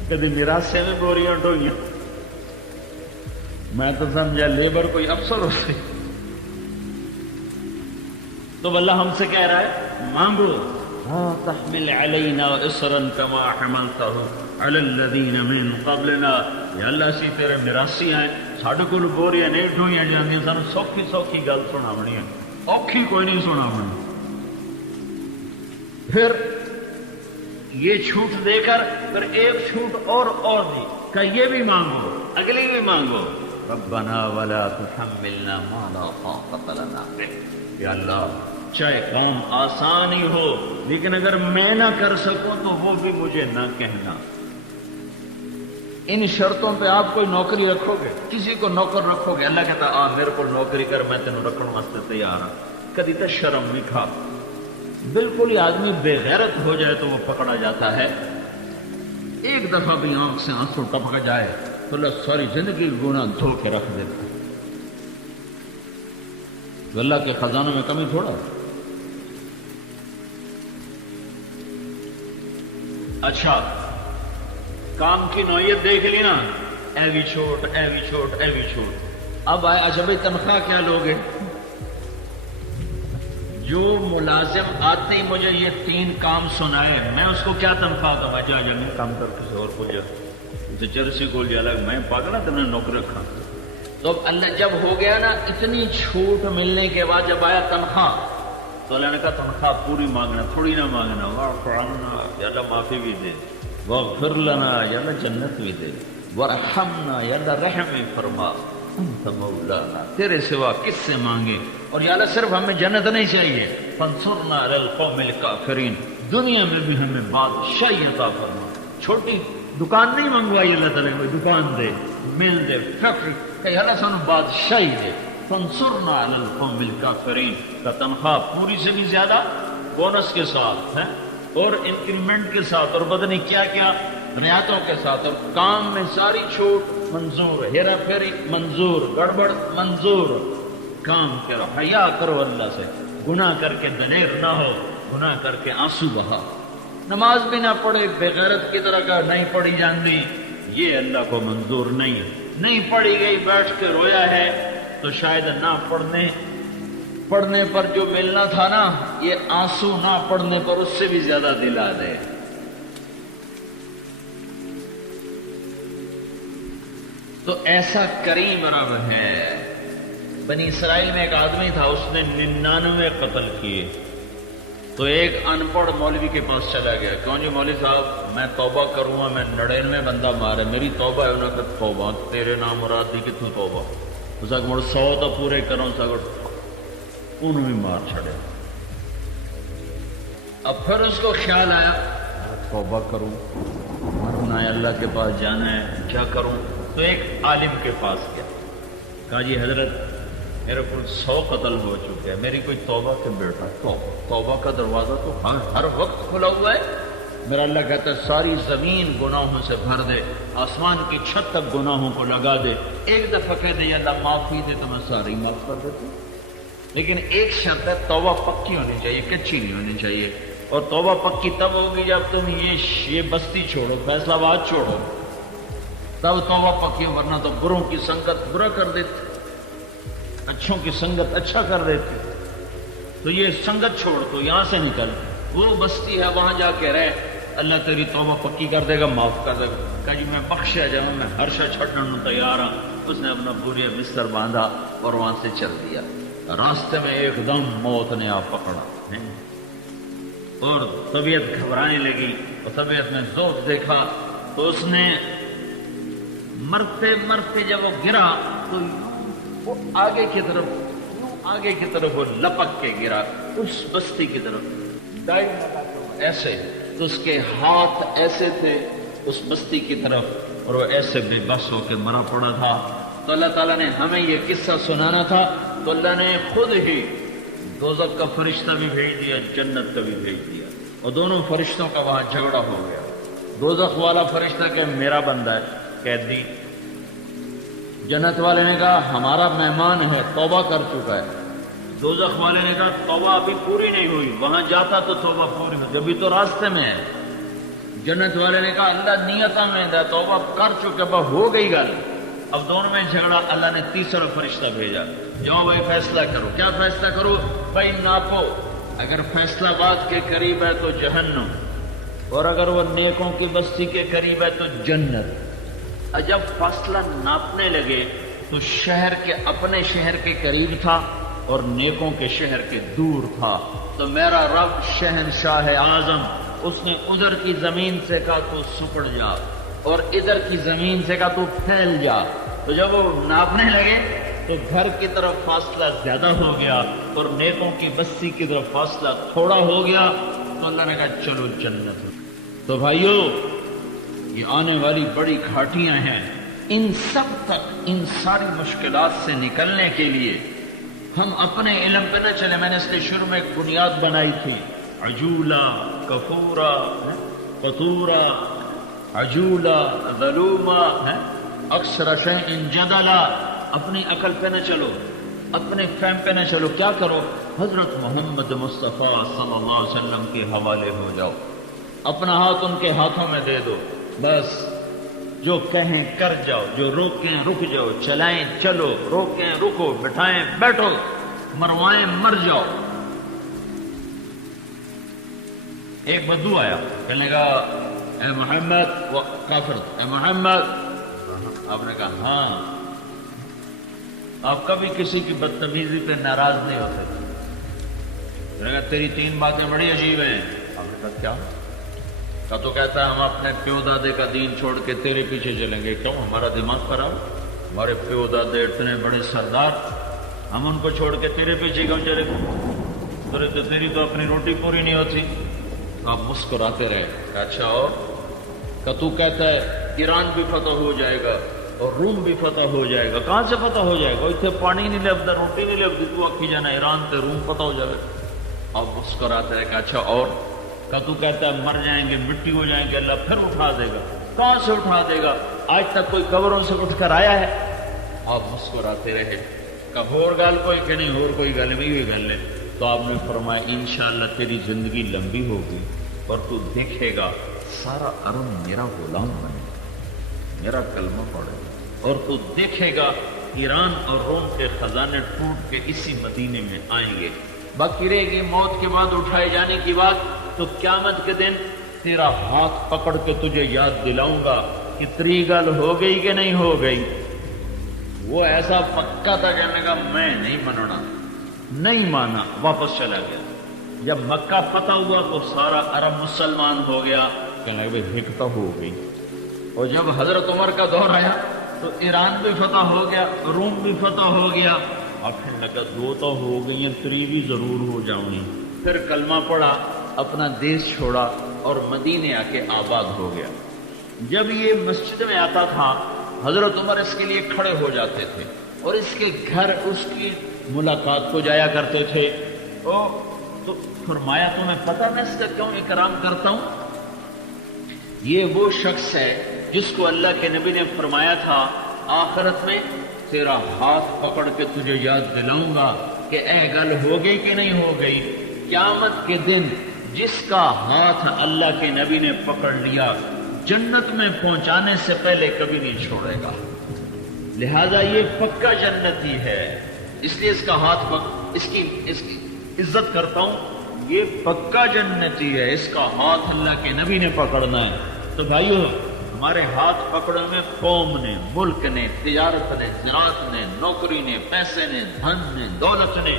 کدی میرا سے میں بوریاں ٹوئیاں. میں تو سمجھا لیبر کوئی افسر ہو سی. تو اللہ ہم سے کہہ رہا ہے مانگو لا تحمل علینا اصرا کما حملته علی الذین من قبلنا. یا اللہ اسی تیرے میراثی ہیں، ساڈے کول بوریاں نہیں ڈھوئیاں جاندیاں، سانو سوکھی سوکھی گل سناونی ہے، اوکھی کوئی نہیں سناونی. پھر یہ چھوٹ دے کر پھر ایک چھوٹ اور دی کہ یہ بھی مانگو، اگلی بھی مانگو. ربنا ولا تحملنا ما لا طاقت لنا به. یا اللہ چاہے کام آسان ہی ہو لیکن اگر میں نہ کر سکوں تو وہ بھی مجھے نہ کہنا. ان شرطوں پہ آپ کوئی نوکری رکھو گے، کسی کو نوکر رکھو گے، اللہ کہتا آ میرے کو نوکری کر، میں تینوں رکھنے واسطے تیار ہوں. کدی تو شرم نہیں کھا. بالکل ہی آدمی بے غیرت ہو جائے تو وہ پکڑا جاتا ہے. ایک دفعہ بھی آنکھ سے آنسو ٹپک جائے تو اللہ ساری زندگی گناہ دھو کے رکھ دیتا ہے. تو اللہ کے خزانوں میں کمی تھوڑا. اچھا کام کی نوعیت دیکھ لی نا، اے بھی چھوٹ، اے بھی چھوٹ، اے بھی چھوٹ. اب آئے اچھا بھائی تنخواہ کیا لوگے؟ جو ملازم آتے ہی مجھے یہ 3 کام سنائے میں اس کو کیا تنخواہ دوں؟ جا میں کام کر کسی اور کو جا چرسی کو جا لگ میں پاگل تم نے نوکر رکھا. تو اب اللہ جب ہو گیا نا اتنی چھوٹ ملنے کے بعد جب آیا تنخواہ تو اللہ نے کہا تنخواہ پوری مانگنا، تھوڑی نہ مانگنا. واعف عنا، یا اللہ معافی بھی دے. واغفر لنا، یا اللہ جنت بھی دے. وارحمنا، یا اللہ رحم بھی فرما. انت مولانا، تیرے سوا کس سے مانگے؟ اور یا اللہ صرف ہمیں جنت نہیں چاہیے، فانصرنا علی القوم الکافرین، دنیا میں بھی ہمیں بادشاہی عطا فرما. چھوٹی دکان نہیں منگوائی اللہ تعالیٰ نے، دکان دے، مل دے، فیکٹری کہ اللہ سانو بادشاہی دے. فانصرنا علی القوم الکافرین کا تنخواہ پوری سے بھی زیادہ، بونس کے ساتھ ہے اور انکریمنٹ کے ساتھ اور پتہ نہیں کیا کیا رعایتوں کے ساتھ، اور کام میں ساری چھوٹ منظور، ہیرا پھیری منظور، گڑبڑ منظور. کام کرو، حیا کرو اللہ سے، گناہ کر کے دلیر نہ ہو، گناہ کر کے آنسو بہا. نماز بھی نہ پڑھے، بے غیرت کی طرح کا نہیں پڑھی جاندی، یہ اللہ کو منظور نہیں. نہیں پڑھی گئی، بیٹھ کے رویا ہے تو شاید نہ پڑھنے پر جو ملنا تھا نا، یہ آنسو نہ پڑھنے پر اس سے بھی زیادہ دلا دے. تو ایسا کریم رب ہے. بنی اسرائیل میں ایک آدمی تھا، اس نے 99 قتل کیے. تو ایک ان پڑھ مولوی کے پاس چلا گیا. کیوں جی مولوی صاحب میں توبہ کروں گا، میں 99 بندہ مارے، میری توبہ ہے. انہوں نے کہا توبہ تیرے نام مراد دی کتوں توبہ؟ اس کا مڑ 100 تو پورے کروں سا انہوں بھی مار چھڑے. اب پھر اس کو خیال آیا توبہ کروں، مرنا ہے، اللہ کے پاس جانا ہے، کیا کروں؟ تو ایک عالم کے پاس گیا. کہا جی حضرت میرے کو 100 قتل ہو چکے ہیں، میری کوئی توبہ کے بیٹا؟ توبہ کا دروازہ تو ہر وقت کھلا ہوا ہے. میرا اللہ کہتا ہے ساری زمین گناہوں سے بھر دے، آسمان کی چھت تک گناہوں کو لگا دے. ایک دفعہ کہہ دے اللہ معافی دے تو میں ساری معاف کر دیتا ہوں. لیکن ایک شرط ہے، توبہ پکی ہونی چاہیے، کچی نہیں ہونی چاہیے. اور توبہ پکی تب ہوگی جب تم یہ بستی چھوڑو، فیصلہ آباد چھوڑو، تب توبہ پکی ہو. ورنہ تو بروں کی سنگت برا کر دیتی، اچھوں کی سنگت اچھا کر دیتی. تو یہ سنگت چھوڑ تو یہاں سے نکل، وہ بستی ہے وہاں جا کے رہ، اللہ تیری توبہ پکی کر دے گا، معاف کر دے گا. کہا جی میں بخشیا جاؤں، میں ہر شے چھڑنے تیار ہوں. اس نے اپنا بوریا بستر باندھا اور وہاں سے چل دیا. راستے میں ایک دم موت نے آ پکڑا اور طبیعت گھبرانے لگی. اور طبیعت میں زور دیکھا تو اس نے مرتے مرتے جب وہ گرا تو وہ آگے کی طرف وہ لپک کے گرا اس بستی کی طرف، ایسے. تو اس کے ہاتھ ایسے تھے اس بستی کی طرف اور وہ ایسے بے بس ہو کے مرا پڑا تھا. تو اللہ تعالیٰ نے ہمیں یہ قصہ سنانا تھا، تو اللہ نے خود ہی دوزخ کا فرشتہ بھی بھیج دیا، جنت کا بھی بھیج دیا، اور دونوں فرشتوں کا وہاں جھگڑا ہو گیا. دوزخ والا فرشتہ کہ میرا بندہ ہے قیدی، جنت والے نے کہا ہمارا مہمان ہے، توبہ کر چکا ہے. دوزخ والے نے کہا توبہ ابھی پوری نہیں ہوئی، وہاں جاتا تو توبہ پوری ہوئی، ابھی تو راستے میں ہے. جنت والے نے کہا اللہ نیتاں میں ہے، توبہ کر چکے، اب ہو گئی گل. اب دونوں میں جھگڑا. اللہ نے تیسرا فرشتہ بھیجا، جاؤ بھائی فیصلہ کرو. کیا فیصلہ کرو؟ بھائی ناپو اگر فیصلہ باد کے قریب ہے تو جہنم، اور اگر وہ نیکوں کی بستی کے قریب ہے تو جنت۔ جب فاصلہ ناپنے لگے تو شہر کے اپنے شہر کے قریب تھا اور نیکوں کے شہر کے دور تھا، تو میرا رب شہنشاہ اعظم اس نے ادھر کی زمین سے کہا تو سکڑ جا، اور ادھر کی زمین سے کہا تو پھیل جا۔ تو جب وہ ناپنے لگے تو گھر کی طرف فاصلہ زیادہ ہو گیا اور نیکوں کی بستی کی طرف فاصلہ تھوڑا ہو گیا، تو اللہ نے کہا چلو جنت۔ تو بھائیو، یہ آنے والی بڑی گھاٹیاں ہیں، ان سب تک، ان ساری مشکلات سے نکلنے کے لیے ہم اپنے علم پہ نہ چلے۔ میں نے اس کے شروع میں ایک بنیاد بنائی تھی، عجولہ، کفورہ، قطورہ، عجولہ، ظلومہ، اکثر شیء جدلا۔ اپنی عقل پہ نہ چلو، اپنے فہم پہ نہ چلو، کیا کرو؟ حضرت محمد مصطفیٰ صلی اللہ علیہ وسلم کے حوالے ہو جاؤ، اپنا ہاتھ ان کے ہاتھوں میں دے دو، بس جو کہیں کر جاؤ، جو روکیں رک جاؤ، چلائیں چلو، روکیں رکو، بٹھائیں بیٹھو، مروائیں مر جاؤ۔ ایک بدو آیا، کہنے کا اے محمد، وہ کافر، اے محمد، آپ نے کہا ہاں۔ آپ کبھی کسی کی بدتمیزی پہ ناراض نہیں ہوتے؟ میں نے کہا تیری 3 باتیں بڑی عجیب ہیں۔ آپ نے کہا کیا؟ کا تو کہتا ہے ہم اپنے پیو دادے کا دین چھوڑ کے تیرے پیچھے چلیں گے۔ کیوں؟ ہمارا دماغ خراب؟ ہمارے پیو دادے اتنے بڑے سردار، ہم ان کو چھوڑ کے تیرے پیچھے کیوں چلیں گے؟ تو تیری تو اپنی روٹی پوری نہیں ہوتی۔ تو آپ مسکراتے رہے۔ اچھا، اور کا تو کہتا ہے ایران بھی فتح ہو جائے گا اور روم بھی فتح ہو جائے گا۔ کہاں سے فتح ہو جائے گا؟ اتنے پانی نہیں لبدا، روٹی نہیں لبدی، تو آکھی جانا ایران تے روم فتح ہو جائے گا۔ آپ مسکراتے رہے کہ اچھا، اور کا تو کہتا ہے مر جائیں گے، مٹی ہو جائیں گے، اللہ پھر اٹھا دے گا۔ کہاں سے اٹھا دے گا؟ آج تک کوئی قبروں سے اٹھ کر آیا ہے؟ آپ مسکراتے رہے۔ کہ اور گال کوئی کہ نہیں، اور کوئی گل نہیں ہوئی گل ہے۔ تو آپ نے فرمایا انشاءاللہ تیری زندگی لمبی ہوگی اور تو دیکھے گا سارا عرب میرا غلام بنے، میرا کلمہ پڑھے، اور تو دیکھے گا ایران اور روم کے خزانے ٹوٹ کے اسی مدینے میں آئیں گے۔ باقی رہے گی موت کے بعد اٹھائے جانے کی بات، تو قیامت کے دن تیرا ہاتھ پکڑ کے تجھے یاد دلاؤں گا کہ تری گل ہو گئی کہ نہیں ہو گئی۔ وہ ایسا پکا تھا کہنے کا میں نہیں مننا، نہیں مانا، واپس چلا گیا۔ جب مکہ فتح ہوا تو سارا عرب مسلمان ہو گیا، کہنے لگے حکمت ہو گئی۔ اور جب حضرت عمر کا دور آیا تو ایران بھی فتح ہو گیا، روم بھی فتح ہو گیا۔ آخر لگا 2 تو ہو گئی ہیں، 3 بھی ضرور ہو جاؤں گی۔ پھر کلمہ پڑھا، اپنا دیش چھوڑا اور مدینے آ کے آباد ہو گیا۔ جب یہ مسجد میں آتا تھا حضرت عمر اس کے لیے کھڑے ہو جاتے تھے اور اس کے گھر اس کی ملاقات کو جایا کرتے تھے۔ تو فرمایا تمہیں پتہ میں اس کا کیوں اکرام کرتا ہوں؟ یہ وہ شخص ہے جس کو اللہ کے نبی نے فرمایا تھا آخرت میں تیرا ہاتھ پکڑ کے تجھے یاد دلاؤں گا کہ اے گل ہو گئی کہ نہیں ہو گئی۔ قیامت کے دن جس کا ہاتھ اللہ کے نبی نے پکڑ لیا جنت میں پہنچانے سے پہلے کبھی نہیں چھوڑے گا۔ لہذا یہ پکا جنتی ہے، اس لیے اس کا ہاتھ اس کی عزت کرتا ہوں۔ یہ پکا جنتی ہے، اس کا ہاتھ اللہ کے نبی نے پکڑنا ہے۔ تو بھائیو، ہمارے ہاتھ پکڑے میں قوم نے، ملک نے، تجارت نے، زراعت نے، نوکری نے، پیسے نے، دھن نے، دولت نے،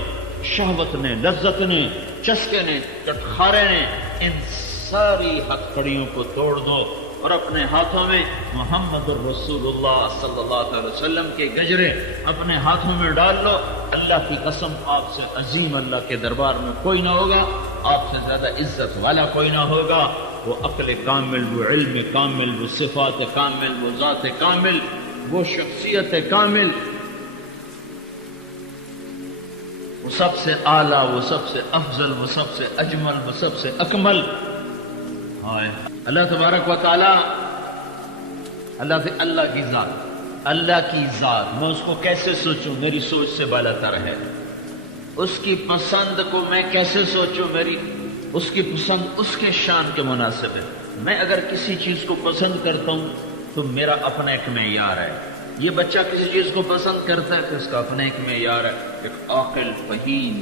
شہوت نے، لذت نے، چسکے نے، چٹخارے نے، ان ساری ہتھکڑیوں کو توڑ دو اور اپنے ہاتھوں میں محمد الرسول اللہ صلی اللہ علیہ وسلم کے گجرے اپنے ہاتھوں میں ڈال لو۔ اللہ کی قسم آپ سے عظیم اللہ کے دربار میں کوئی نہ ہوگا، آپ سے زیادہ عزت والا کوئی نہ ہوگا۔ وہ عقل کامل، وہ علم کامل، وہ صفات کامل، وہ ذات کامل، وہ شخصیت کامل، وہ سب سے اعلیٰ، وہ سب سے افضل، وہ سب سے اجمل، وہ سب سے اکمل۔ اللہ تبارک و تعالی، اللہ کی ذات میں اس کو کیسے سوچوں؟ میری سوچ سے بالا تر ہے۔ اس کی پسند کو میں کیسے سوچوں؟ اس کی پسند اس کے شان کے مناسب ہے۔ میں اگر کسی چیز کو پسند کرتا ہوں تو میرا اپنا ایک معیار ہے۔ یہ بچہ کسی چیز کو پسند کرتا ہے تو اس کا اپنا ایک معیار ہے۔ ایک عاقل، فہیم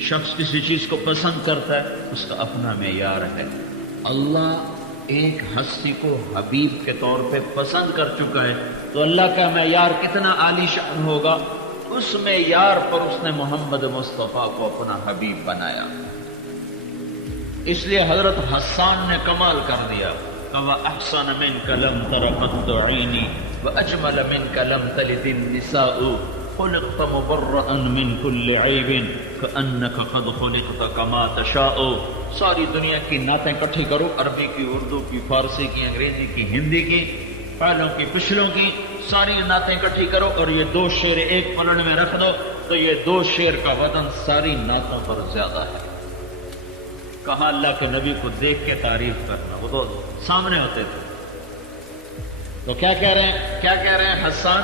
شخص کسی چیز کو پسند کرتا ہے اس کا اپنا معیار ہے. اللہ ایک ہستی کو حبیب کے طور پہ پسند کر چکا ہے تو اللہ کا معیار کتنا عالی شان ہوگا. اس معیار پر اس نے محمد مصطفیٰ کو اپنا حبیب بنایا. اس لیے حضرت حسان نے کمال کر دیا. وَأَحْسَنَ مِنْكَ لَمْ تَرَ قَطُّ عَيْنِي وَأَجْمَلَ مِنْكَ لَمْ تَلِدِ النِّسَاءُ خُلِقْتَ مُبَرَّأً مِنْ كُلِّ عَيْبٍ كَأَنَّكَ قَدْ خُلِقْتَ كَمَا تَشَاءُ. ساری دنیا کی نعتیں اکٹھی کرو، عربی کی، اردو کی، فارسی کی، انگریزی کی، ہندی کی، پہلوں کی پچھلوں کی، ساری نعتیں اکٹھی کرو اور یہ دو شعر ایک پلڑ میں رکھ دو تو یہ دو شعر کا وزن ساری نعتوں پر زیادہ ہے. کہاں اللہ کے نبی کو دیکھ کے تعریف کرنا، وہ تو سامنے ہوتے تھے. تو کیا کہہ رہے ہیں حسان؟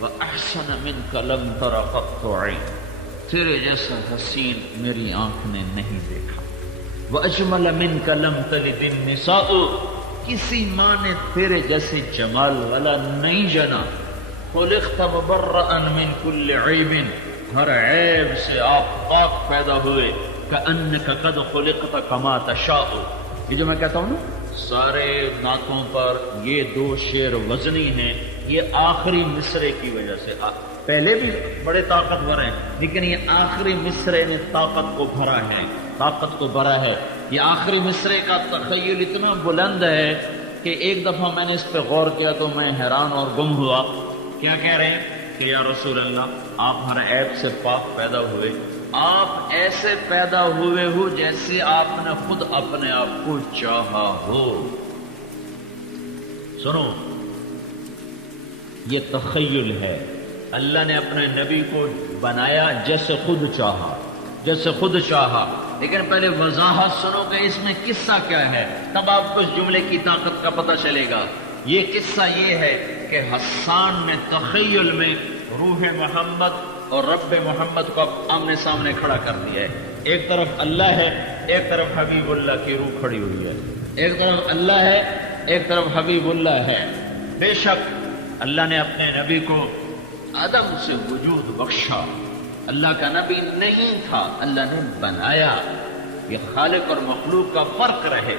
وَأَحْسَنَ مِنْكَ لَمْ تَرَ قَطُّ عَيْنِي، تیرے جیسا حسین میری آنکھ نے نہیں دیکھا. وَأَجْمَلَ مِنْكَ لَمْ تَلِدِ النِّسَاءُ، کسی ماں نے تیرے جیسے جمال والا نہیں جنا. خُلِقْتَ مُبَرَّأً مِنْ كُلِّ عَيْبٍ، ہر عیب سے آپ پاک پیدا ہوئے. كَأَنَّكَ قَدْ خُلِقْتَ كَمَا تَشَاءُ. یہ جو میں کہتا ہوں نا سارے نعتوں پر یہ دو شعر وزنی ہیں، یہ آخری مصرے کی وجہ سے. پہلے بھی بڑے طاقتور ہیں لیکن یہ آخری مصرے نے طاقت کو بھرا ہے. یہ آخری مصرے کا تخیل اتنا بلند ہے کہ ایک دفعہ میں نے اس پہ غور کیا تو میں حیران اور گم ہوا. کیا کہہ رہے ہیں کہ یا رسول اللہ آپ ہر عیب سے پاک پیدا ہوئے، آپ ایسے پیدا ہوئے ہو جیسے آپ نے خود اپنے آپ کو چاہا ہو. سنو، یہ تخیل ہے. اللہ نے اپنے نبی کو بنایا جیسے خود چاہا. لیکن پہلے وضاحت سنو کہ اس میں قصہ کیا ہے، تب آپ کو اس جملے کی طاقت کا پتہ چلے گا. یہ قصہ یہ ہے کہ حسان نے تخیل میں روح محمد اور رب محمد کو آمنے سامنے کھڑا کر دیا ہے. ایک طرف اللہ ہے، ایک طرف حبیب اللہ کی روح کھڑی ہوئی ہے. ایک طرف اللہ ہے، ایک طرف حبیب اللہ ہے. بے شک اللہ نے اپنے نبی کو عدم سے وجود بخشا. اللہ کا نبی نہیں تھا، اللہ نے بنایا. یہ خالق اور مخلوق کا فرق رہے،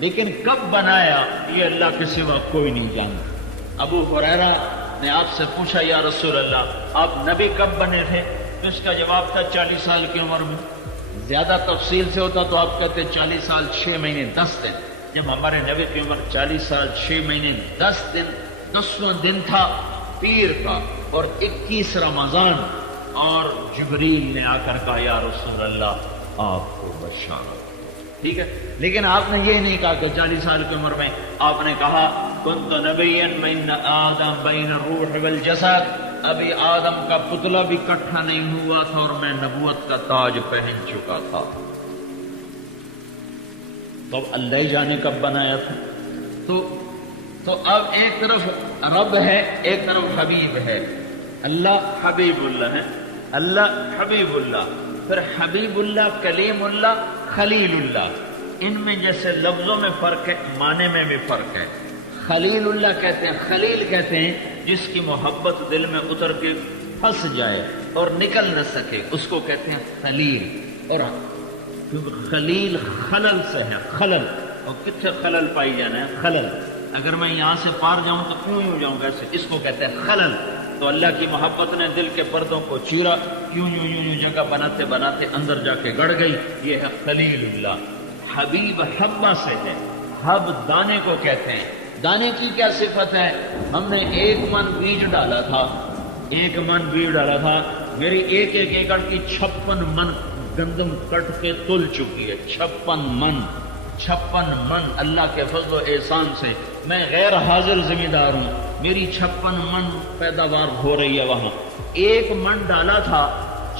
لیکن کب بنایا یہ اللہ کے سوا کوئی نہیں جانتا. ابو ہریرہ نے آپ سے پوچھا یا رسول اللہ آپ نبی کب بنے تھے؟ تو اس کا جواب تھا 40 سال کی عمر میں. زیادہ تفصیل سے ہوتا تو آپ کہتے 40 سال 6 مہینے 10 دن. جب ہمارے نبی کی عمر 40 سال 6 مہینے 10 دن، 10واں دن تھا پیر کا اور 21 رمضان، اور جبریل نے آ کر کہا یا رسول اللہ آپ کو بشارت. ٹھیک ہے، لیکن آپ نے یہ نہیں کہا کہ 40 سال کی عمر میں آپ نے کہا کنت نبیا من آدم بین الروح والجسد. ابھی آدم کا پتلا بھی کٹھا نہیں ہوا تھا اور میں نبوت کا تاج پہن چکا تھا. تو اللہ جانے کب بنایا تھا. تو اب ایک طرف رب ہے، ایک طرف حبیب ہے. اللہ حبیب اللہ ہے، اللہ حبیب اللہ. پھر حبیب اللہ، کلیم اللہ، خلیل اللہ. ان میں جیسے لفظوں میں فرق ہے، معنی میں بھی فرق ہے. خلیل اللہ کہتے ہیں، خلیل کہتے ہیں جس کی محبت دل میں اتر کے پھنس جائے اور نکل نہ سکے، اس کو کہتے ہیں خلیل. اور خلیل خلل سے ہے، خلل. اور کتنے خلل پائی جانا ہے؟ خلل. اگر میں یہاں سے پار جاؤں تو کیوں ہو جاؤں گا، اس کو کہتے ہیں خلل. تو اللہ کی محبت نے دل کے پردوں کو چیرا، یوں جگہ بناتے بناتے اندر جا کے گڑ گئی. یہ ہے خلیل اللہ. حبیب حبہ سے ہے، حب دانے کو کہتے ہیں. دانے کی کیا صفت ہے؟ ہم نے 1 من بیج ڈالا تھا، 1 من بیج ڈالا تھا. میری ایک ایکڑ کی 56 من گندم کٹ کے تل چکی ہے. 56 من اللہ کے فضل و احسان سے. میں غیر حاضر ذمہ دار ہوں، میری 56 من پیداوار ہو رہی ہے وہاں. 1 من ڈالا تھا،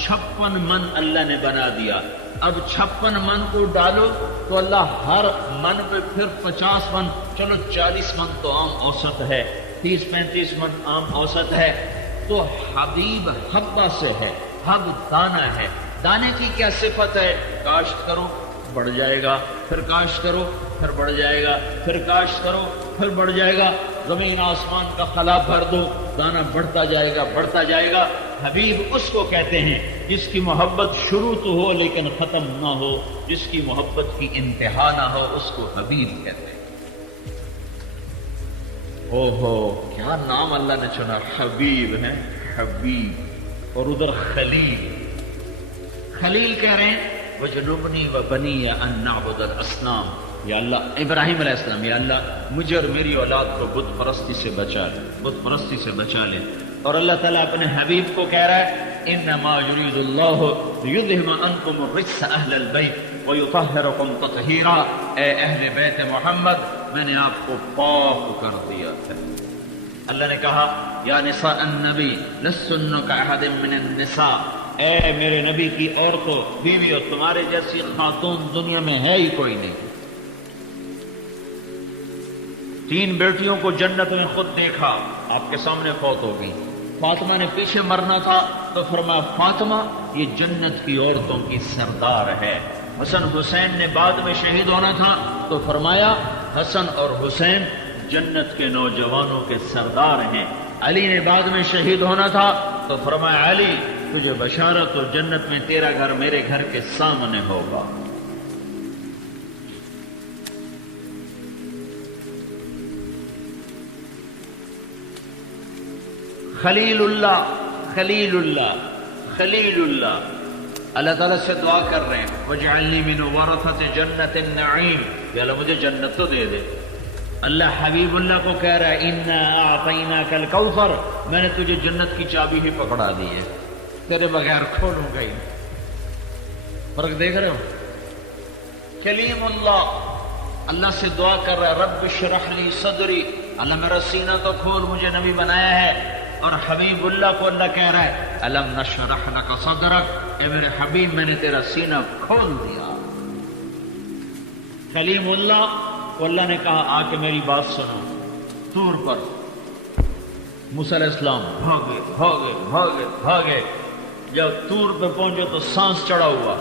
56 من اللہ نے بنا دیا. اب 56 من کو ڈالو تو اللہ ہر من پہ پھر 50 من، چلو 40 من تو عام اوسط ہے، 30-35 من عام اوسط ہے. تو حبیب حبہ سے ہے، حب دانہ ہے. دانے کی کیا صفت ہے؟ کاشت کرو بڑھ جائے گا، پھر کاشت کرو پھر بڑھ جائے گا، پھر کاشت کرو پھر بڑھ جائے گا. زمین آسمان کا خلا بھر دو، دانا بڑھتا جائے گا بڑھتا جائے گا. حبیب اس کو کہتے ہیں جس کی محبت شروع تو ہو لیکن ختم نہ ہو، جس کی محبت کی انتہا نہ ہو، اس کو حبیب کہتے ہیں۔ اوہو کیا نام اللہ نے چنا، حبیب ہے، حبیب۔ اور ادھر خلیل، خلیل کہہ رہے ہیں وَجْنُبْنِي وَبَنِيَّ أَن نَّعْبُدَ الْأَصْنَامَ، یا اللہ ابراہیم علیہ السلام، یا اللہ مجھے اور میری اولاد کو بت پرستی سے بچا لے، بت پرستی سے بچا لے۔ اور اللہ تعالیٰ اپنے حبیب کو کہہ رہا ہے انما یرید اللہ لیذہب عنکم الرجس اہل البیت ویطہرکم تطہیرا، اے اہل بیت محمد میں نے آپ کو پاک کر دیا ہے۔ اللہ نے کہا یا نساء النبی لستن کاحد من النساء، اے میرے نبی کی عورتوں، بیویوں، تمہارے جیسی خاتون دنیا میں ہے ہی کوئی نہیں۔ 3 بیٹیوں کو جنت میں خود دیکھا، آپ کے سامنے فوت ہو گئی۔ فاطمہ نے پیچھے مرنا تھا تو فرمایا فاطمہ یہ جنت کی عورتوں کی سردار ہے۔ حسن حسین نے بعد میں شہید ہونا تھا تو فرمایا حسن اور حسین جنت کے نوجوانوں کے سردار ہیں۔ علی نے بعد میں شہید ہونا تھا تو فرمایا علی تجھے بشارت ہو، جنت میں تیرا گھر میرے گھر کے سامنے ہوگا۔ خلیل اللہ، خلیل اللہ، خلیل اللہ، اللہ تعالیٰ سے دعا کر رہے ہیں وَاجْعَلْنِي مِنْ وَرَثَةِ جَنَّةِ النَّعِيمِ، یا اللہ مجھے جنت تو دے دے۔ اللہ حبیب اللہ کو کہہ رہا ہے اِنَّا أَعْطَيْنَاكَ الْكَوْثَرَ، میں نے تجھے جنت کی چابی ہی پکڑا دی ہے، تیرے بغیر کھولوں گا ہی۔ فرق دیکھ رہے ہو؟ کلیم اللہ، اللہ سے دعا کر رہا ہے رب اشرح لی صدری، اللہ میرا سینہ تو کھول، مجھے نبی بنایا ہے۔ اور حبیب اللہ کو اللہ کہہ رہا ہے الم نشرح لک صدرک، اے میرے حبیب میں نے تیرا سینہ کھول دیا۔ کلیم اللہ کو اللہ نے کہا آ کے میری بات سنو، طور پر موسیٰ علیہ السلام بھاگے بھاگے بھاگے بھاگے، جب طور پہ پہنچے تو سانس چڑھا ہوا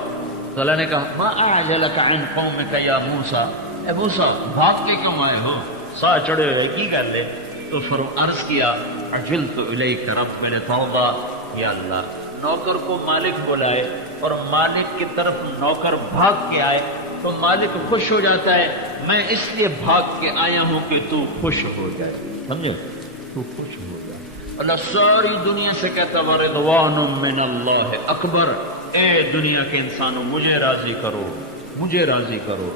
تو اللہ نے کہا ما اعجلک عن قومک یا موسیٰ، اے موسیٰ بھاگ کے کیوں آئے ہو، سانس چڑھے ہوئے کی کر لے؟ تو عرض کیا عجلت الیک رب لترضی، یا اللہ نوکر کو مالک بلائے اور مالک کی طرف نوکر بھاگ کے آئے تو مالک خوش ہو جاتا ہے، میں اس لیے بھاگ کے آیا ہوں کہ تو خوش ہو جائے، سمجھے؟ تو خوش ہو جائے۔ اللہ ساری دنیا سے کہتا رضوان من اللہ اکبر، اے دنیا کے انسانوں مجھے راضی کرو، مجھے راضی کرو۔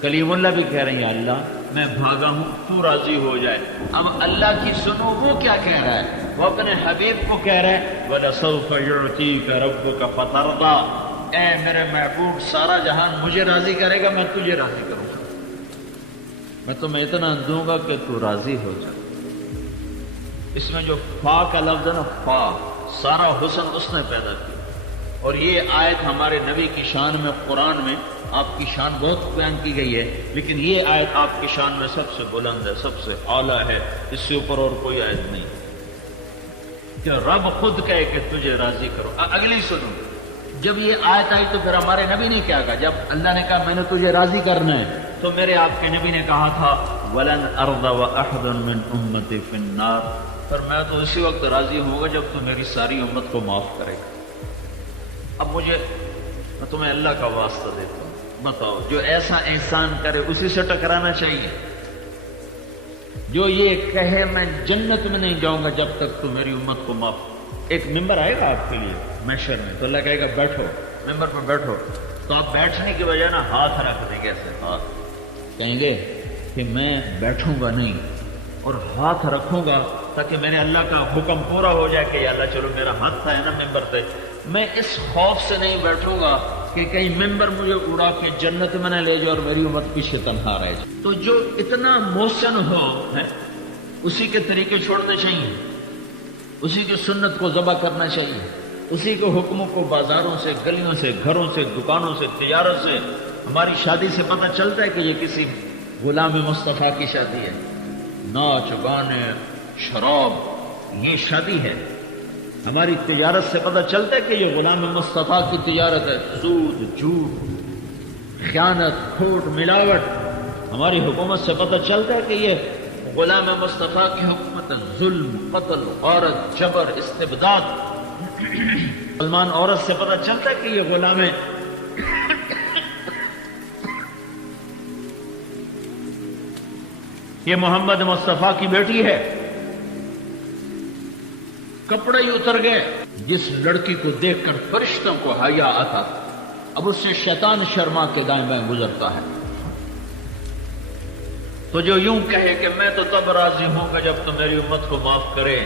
کلیم اللہ بھی کہہ رہے ہیں اللہ میں بھاگا ہوں تو راضی ہو جائے۔ اب اللہ کی سنو وہ کیا کہہ رہا ہے، وہ اپنے حبیب کو کہہ رہا ہے وَلَسَوْفَ يُعْتِيكَ رَبُّكَ فَتَرْضَىٰ، اے میرے محبوب سارا جہان مجھے راضی کرے گا، میں تجھے راضی کروں گا، میں تمہیں اتنا دوں گا کہ تو راضی ہو جائے۔ اس میں جو فا کا لفظ ہے نا، فا، سارا حسن اس نے پیدا کیا۔ اور یہ آیت ہمارے نبی کی شان میں قرآن میں آپ کی شان بہت بیان کی گئی ہے، لیکن یہ آیت آپ کی شان میں سب سے بلند ہے، سب سے اعلیٰ ہے، اس سے اوپر اور کوئی آیت نہیں کہ رب خود کہے کہ تجھے راضی کرو۔ اگلی سنو، جب یہ آیت آئی تو پھر ہمارے نبی نے کیا کہا؟ جب اللہ نے کہا میں نے تجھے راضی کرنا ہے تو میرے آپ کے نبی نے کہا تھا وَلَنْ أَرْضَ وَأَحْدٌ مِّنْ أُمَّتِي فِي النَّارِ، پر میں تو اسی وقت راضی ہوں گا جب تو میری ساری امت کو معاف کرے گا۔ اب میں تمہیں اللہ کا واسطہ دیتا ہوں، بتاؤ جو ایسا احسان کرے اسی سے ٹکرانا چاہیے؟ جو یہ کہے میں جنت میں نہیں جاؤں گا جب تک تو میری امت کو معاف۔ ایک ممبر آئے گا آپ کے لیے محشر میں تو اللہ کہے گا بیٹھو، ممبر پہ بیٹھو، تو آپ بیٹھنے کی وجہ نا ہاتھ رکھ دیں گے ایسے، ہاتھ کہیں گے کہ میں بیٹھوں گا نہیں اور ہاتھ رکھوں گا تاکہ میرے اللہ کا حکم پورا ہو جائے کہ یا اللہ چلو میرا ہاتھ تھا ہے نا ممبر پہ، میں اس خوف سے نہیں بیٹھوں گا کہ کہیں ممبر مجھے اڑا کے جنت میں نہ لے جائے اور میری امت پیچھے تنہا رہ جائے۔ تو جو اتنا محسن ہو اسی کے طریقے چھوڑنے چاہیے، اسی کی سنت کو ذبح کرنا چاہیے، اسی کے حکموں کو بازاروں سے، گلیوں سے، گھروں سے، دکانوں سے، تجارت سے۔ ہماری شادی سے پتہ چلتا ہے کہ یہ کسی غلام مصطفیٰ کی شادی ہے، ناچ گانے شراب یہ شادی ہے۔ ہماری تجارت سے پتہ چلتا ہے کہ یہ غلام مصطفیٰ کی تجارت ہے، سود، جھوٹ، خیانت، کھوٹ، ملاوٹ۔ ہماری حکومت سے پتہ چلتا ہے کہ یہ غلام مصطفیٰ کی حکومت ہے، ظلم، قتل، غارت، جبر، استبداد۔ مسلمان عورت سے پتہ چلتا ہے کہ یہ غلام ہے. یہ محمد مصطفیٰ کی بیٹی ہے. کپڑے ہی اتر گئے. جس لڑکی کو دیکھ کر فرشتوں کو حیا آتا تھا اب اس سے شیطان شرما کے دائیں بائیں گزرتا ہے. تو جو یوں کہے کہ میں تو تب راضی ہوں گا جب تو میری امت کو معاف کرے.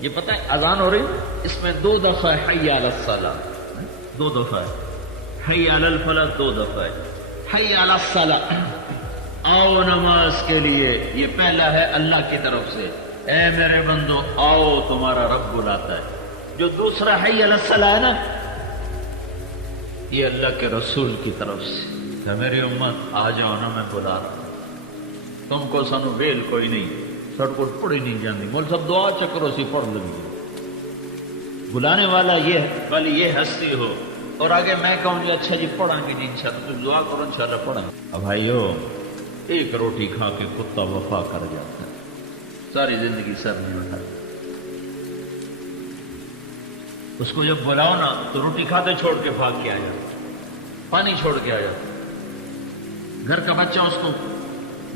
یہ پتہ ہے اذان ہو رہی اس میں 2 دفعہ حی علی الصلاۃ، 2 دفعہ ہے حی علی الفلاح، 2 دفعہ ہے حی علی الصلاۃ. آؤ نماز کے لیے. یہ پہلا ہے اللہ کی طرف سے، اے میرے بندو آؤ تمہارا رب بلاتا ہے. جو دوسرا حی علی الصلاۃ ہے نا یہ اللہ کے رسول کی طرف سے کہ میری امت آ جاؤ نا میں بلا رہا ہوں. تم کو سانو ویل کوئی نہیں، سڑک پڑھی نہیں جاندی، مول سب دعا چکرو سی پڑھ لگی. بلانے والا یہ ہستی ہو اور آگے میں کہوں گی اچھا جی پڑھیں گے جی انشاءاللہ، تو دعا کرو انشاءاللہ پڑھیں. اب بھائیو ایک روٹی کھا کے کتا وفا کر جاتا ہے، ساری زندگی سر نہیں اٹھاتا. اس کو جب بلاؤ نا تو روٹی کھاتے چھوڑ کے بھاگ کے آ جاتا، پانی چھوڑ کے آ جاتا. گھر کا بچہ اس کو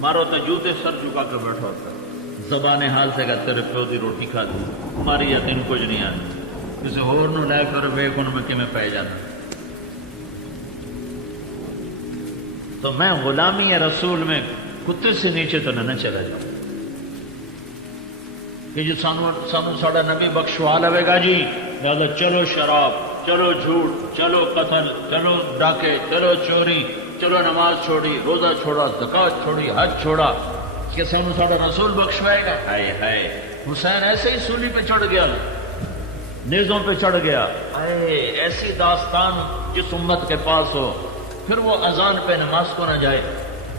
مارو تو جوتے سر جھکا کر بیٹھا ہوتا، زبان حال سے کہا تیرے پیو دی روٹی کھا دی ہماری یا تین کچھ نہیں آتی. کسی اور نو لے کر ویک ان میں کہ میں پہ جانا. تو میں غلامی رسول میں کتے سے نیچے تو نہ چلا جاؤں کہ جو سانو ساڑا نبی بخشوا لے گا جی لہذا چلو شراب، چلو جھوٹ، چلو قتل، چلو ڈاکے، چلو چوری، چلو نماز چھوڑی، روزہ چھوڑا، زکوٰۃ چھوڑی، حج چھوڑا کہ سانو ساڑا رسول بخشوائے گا. ہائے ہائے حسین ایسے ہی سولی پہ چڑھ گیا، نیزوں پہ چڑھ گیا. ایسی داستان جس امت کے پاس ہو پھر وہ اذان پہ نماز کو نہ جائے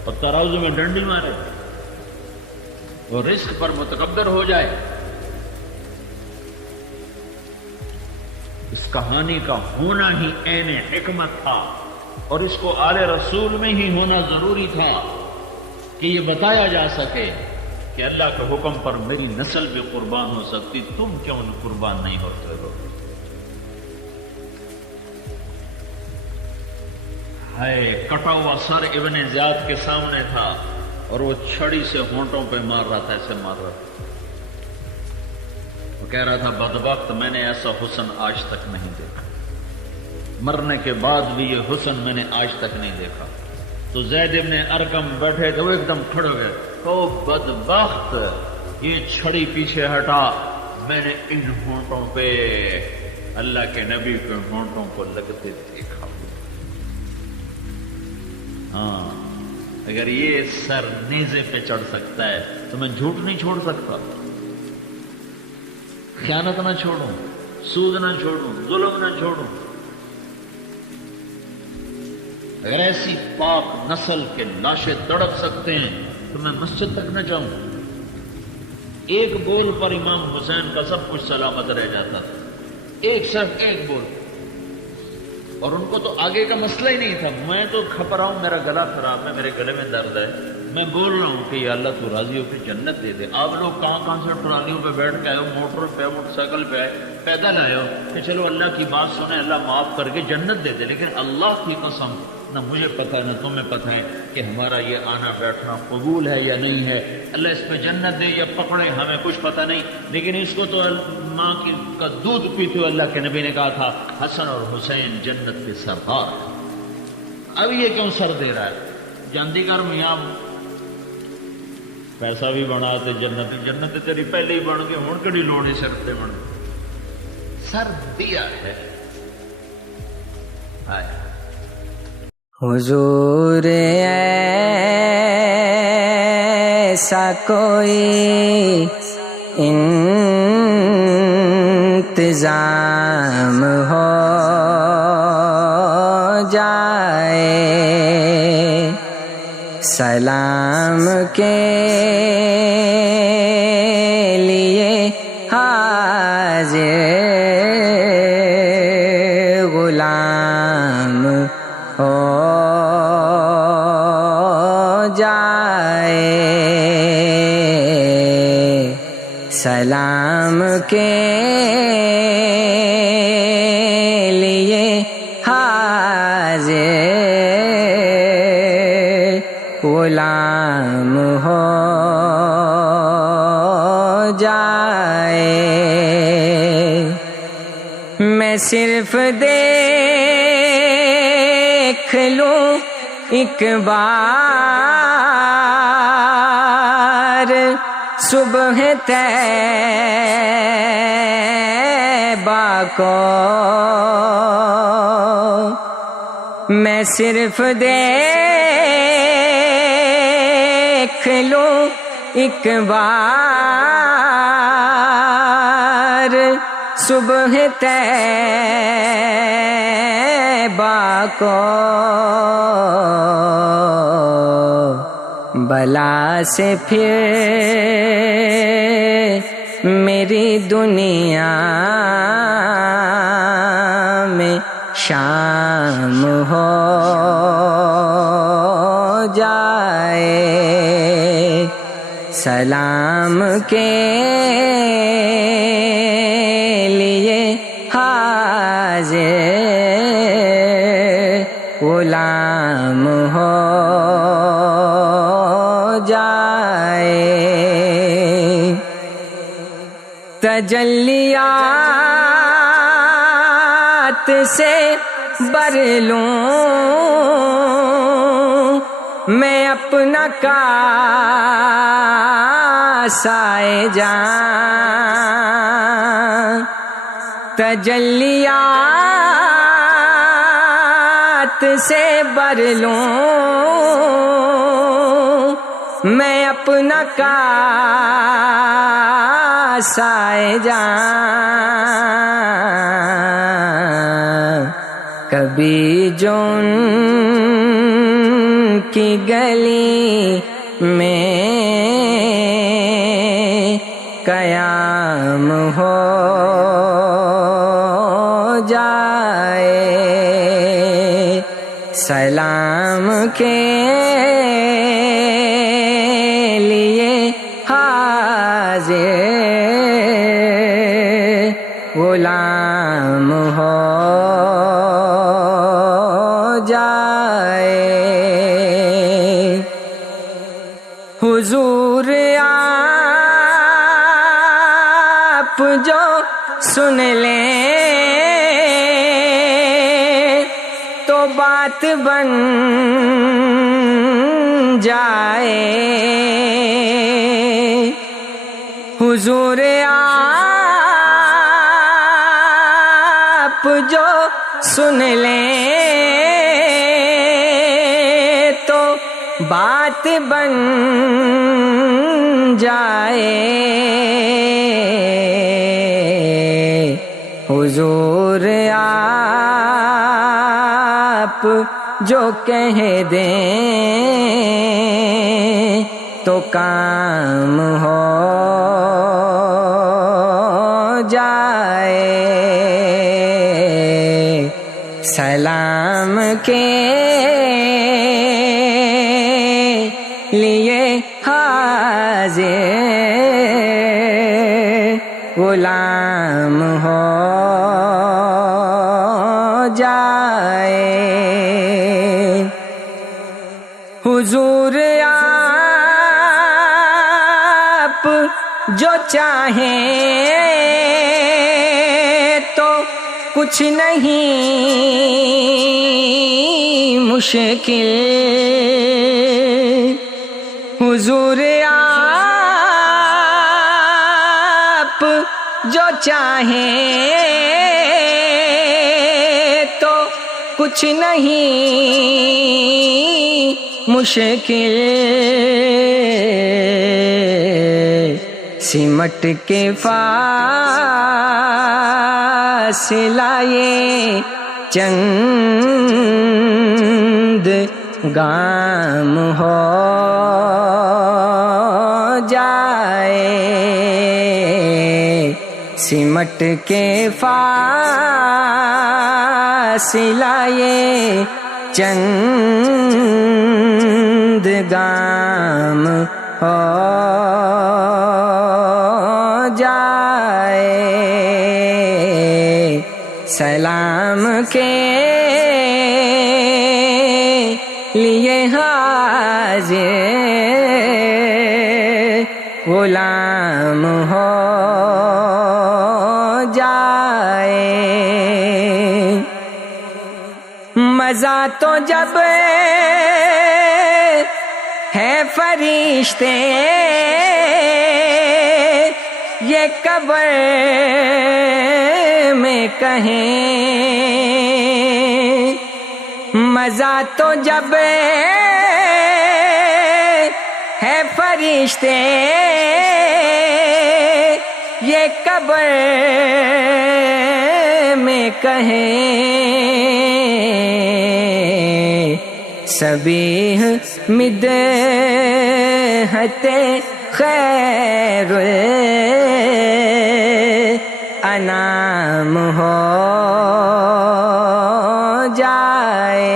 اور ترازو میں ڈنڈی مارے اور رزق پر متکبر ہو جائے. اس کہانی کا ہونا ہی عین حکمت تھا اور اس کو آل رسول میں ہی ہونا ضروری تھا کہ یہ بتایا جا سکے کہ اللہ کے حکم پر میری نسل بھی قربان ہو سکتی، تم کیوں قربان نہیں ہوتے ہو. ہے کٹا ہوا سر ابن زیاد کے سامنے تھا اور وہ چھڑی سے ہونٹوں پہ مار رہا تھا، ایسے مار رہا تھا. وہ کہہ رہا تھا بدبخت میں نے ایسا حسن آج تک نہیں دیکھا، مرنے کے بعد بھی یہ حسن میں نے آج تک نہیں دیکھا. تو زید ابن ارقم بیٹھے تھے، وہ ایک دم کھڑے ہوئے، تو بدبخت یہ چھڑی پیچھے ہٹا، میں نے ان ہونٹوں پہ اللہ کے نبی کے ہونٹوں کو لگتے دیکھا. ہاں اگر یہ سر نیزے پہ چڑھ سکتا ہے تو میں جھوٹ نہیں چھوڑ سکتا، خیانت نہ چھوڑوں، سود نہ چھوڑوں، ظلم نہ چھوڑوں. اگر ایسی پاک نسل کے لاشیں تڑپ سکتے ہیں تو میں مسجد تک نہ جاؤں. ایک بول پر امام حسین کا سب کچھ سلامت رہ جاتا تھا، صرف ایک بول. اور ان کو تو آگے کا مسئلہ ہی نہیں تھا. میں تو کھپ رہا ہوں، میرا گلا خراب ہے، میرے گلے میں درد ہے، میں بول رہا ہوں کہ یا اللہ تو راضی ہو کے جنت دے دے. آپ لوگ کہاں سے ٹرالیوں پہ بیٹھ کے آئے ہو، موٹر پہ، موٹر سائیکل پہ آئے، پیدل آئے ہو کہ چلو اللہ کی بات سنیں، اللہ معاف کر کے جنت دے دے. لیکن اللہ کی قسم نہ مجھے پتہ ہے نہ تمہیں پتہ ہے کہ ہمارا یہ آنا بیٹھنا قبول ہے یا نہیں ہے. اللہ اس پہ جنت دے یا پکڑے ہمیں کچھ پتہ نہیں، لیکن اس کو تو ماں کا دودھ پیتے ہوئے اللہ کے نبی نے کہا تھا حسن اور حسین جنت کے سردار. اب یہ کیوں سر دے رہا ہے؟ جاندی کر میاں پیسہ بھی بنا تے جنت تیری پہلے ہی بن گئے، ہوں کہڑی لوڑ ہے سر تے بن. سر دیا ہے. حضور ایسا کوئی انتظام ہو جائے، سلام کے لیے حاضر غلام ہو جائے، سلام سلام کے لیے حاضر غلام ہو جائے. میں صرف دیکھ لوں ایک بار صبح طیبہ کو، میں صرف دیکھ لوں ایک بار صبح طیبہ کو، بلا سے پھر میری دنیا میں شام ہو جائے. سلام کے لیے حاضر غلام ہو جائے. تجلیات سے بر لوں میں اپنا کاسائے جان. تجلیات سے بر لوں میں اپنا کاسائے جان. کبھی جو ان کی گلی میں قیام ہو جائے. سلام کے لیے حاضر غلام ہو جائے. حضور آپ جو سن لیں تو بات بن جائے. حضور آپ جو سن لیں تو بات بن جائے. حضور آپ جو کہہ دیں تو کام ہو جائے. سلام کے لیے حاضر غلام ہو جائے. حضور آپ جو چاہیں تو کچھ نہیں مشکل. حضور آپ جو چاہیں تو کچھ نہیں مشکل. سمٹ کے فاصلہ یہ چند گام ہو جائے. سمٹ کے فاصلہ یہ چند گام ہو جائے. سلام کے لیے حاضر غلام ہو جائے۔ مزہ تو جب ہے فرشتے یہ قبر میں کہیں، مزہ تو جب ہے فرشتے یہ قبر میں کہیں، سبیح مدحت خیر الانام ہو جائے۔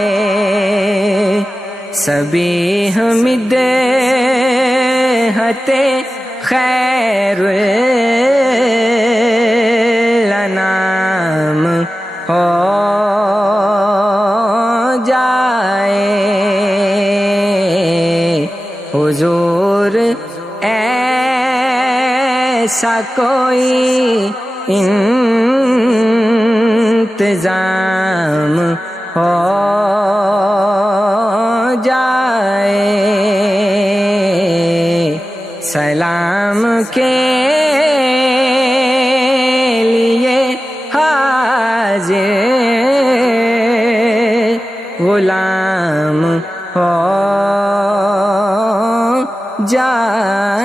سبیح مدحت خیر الانام ہو جائے۔ حضور ایسا کوئی انتظام ہو جائے، سلام کے لیے حاضر غلام ہو جائے۔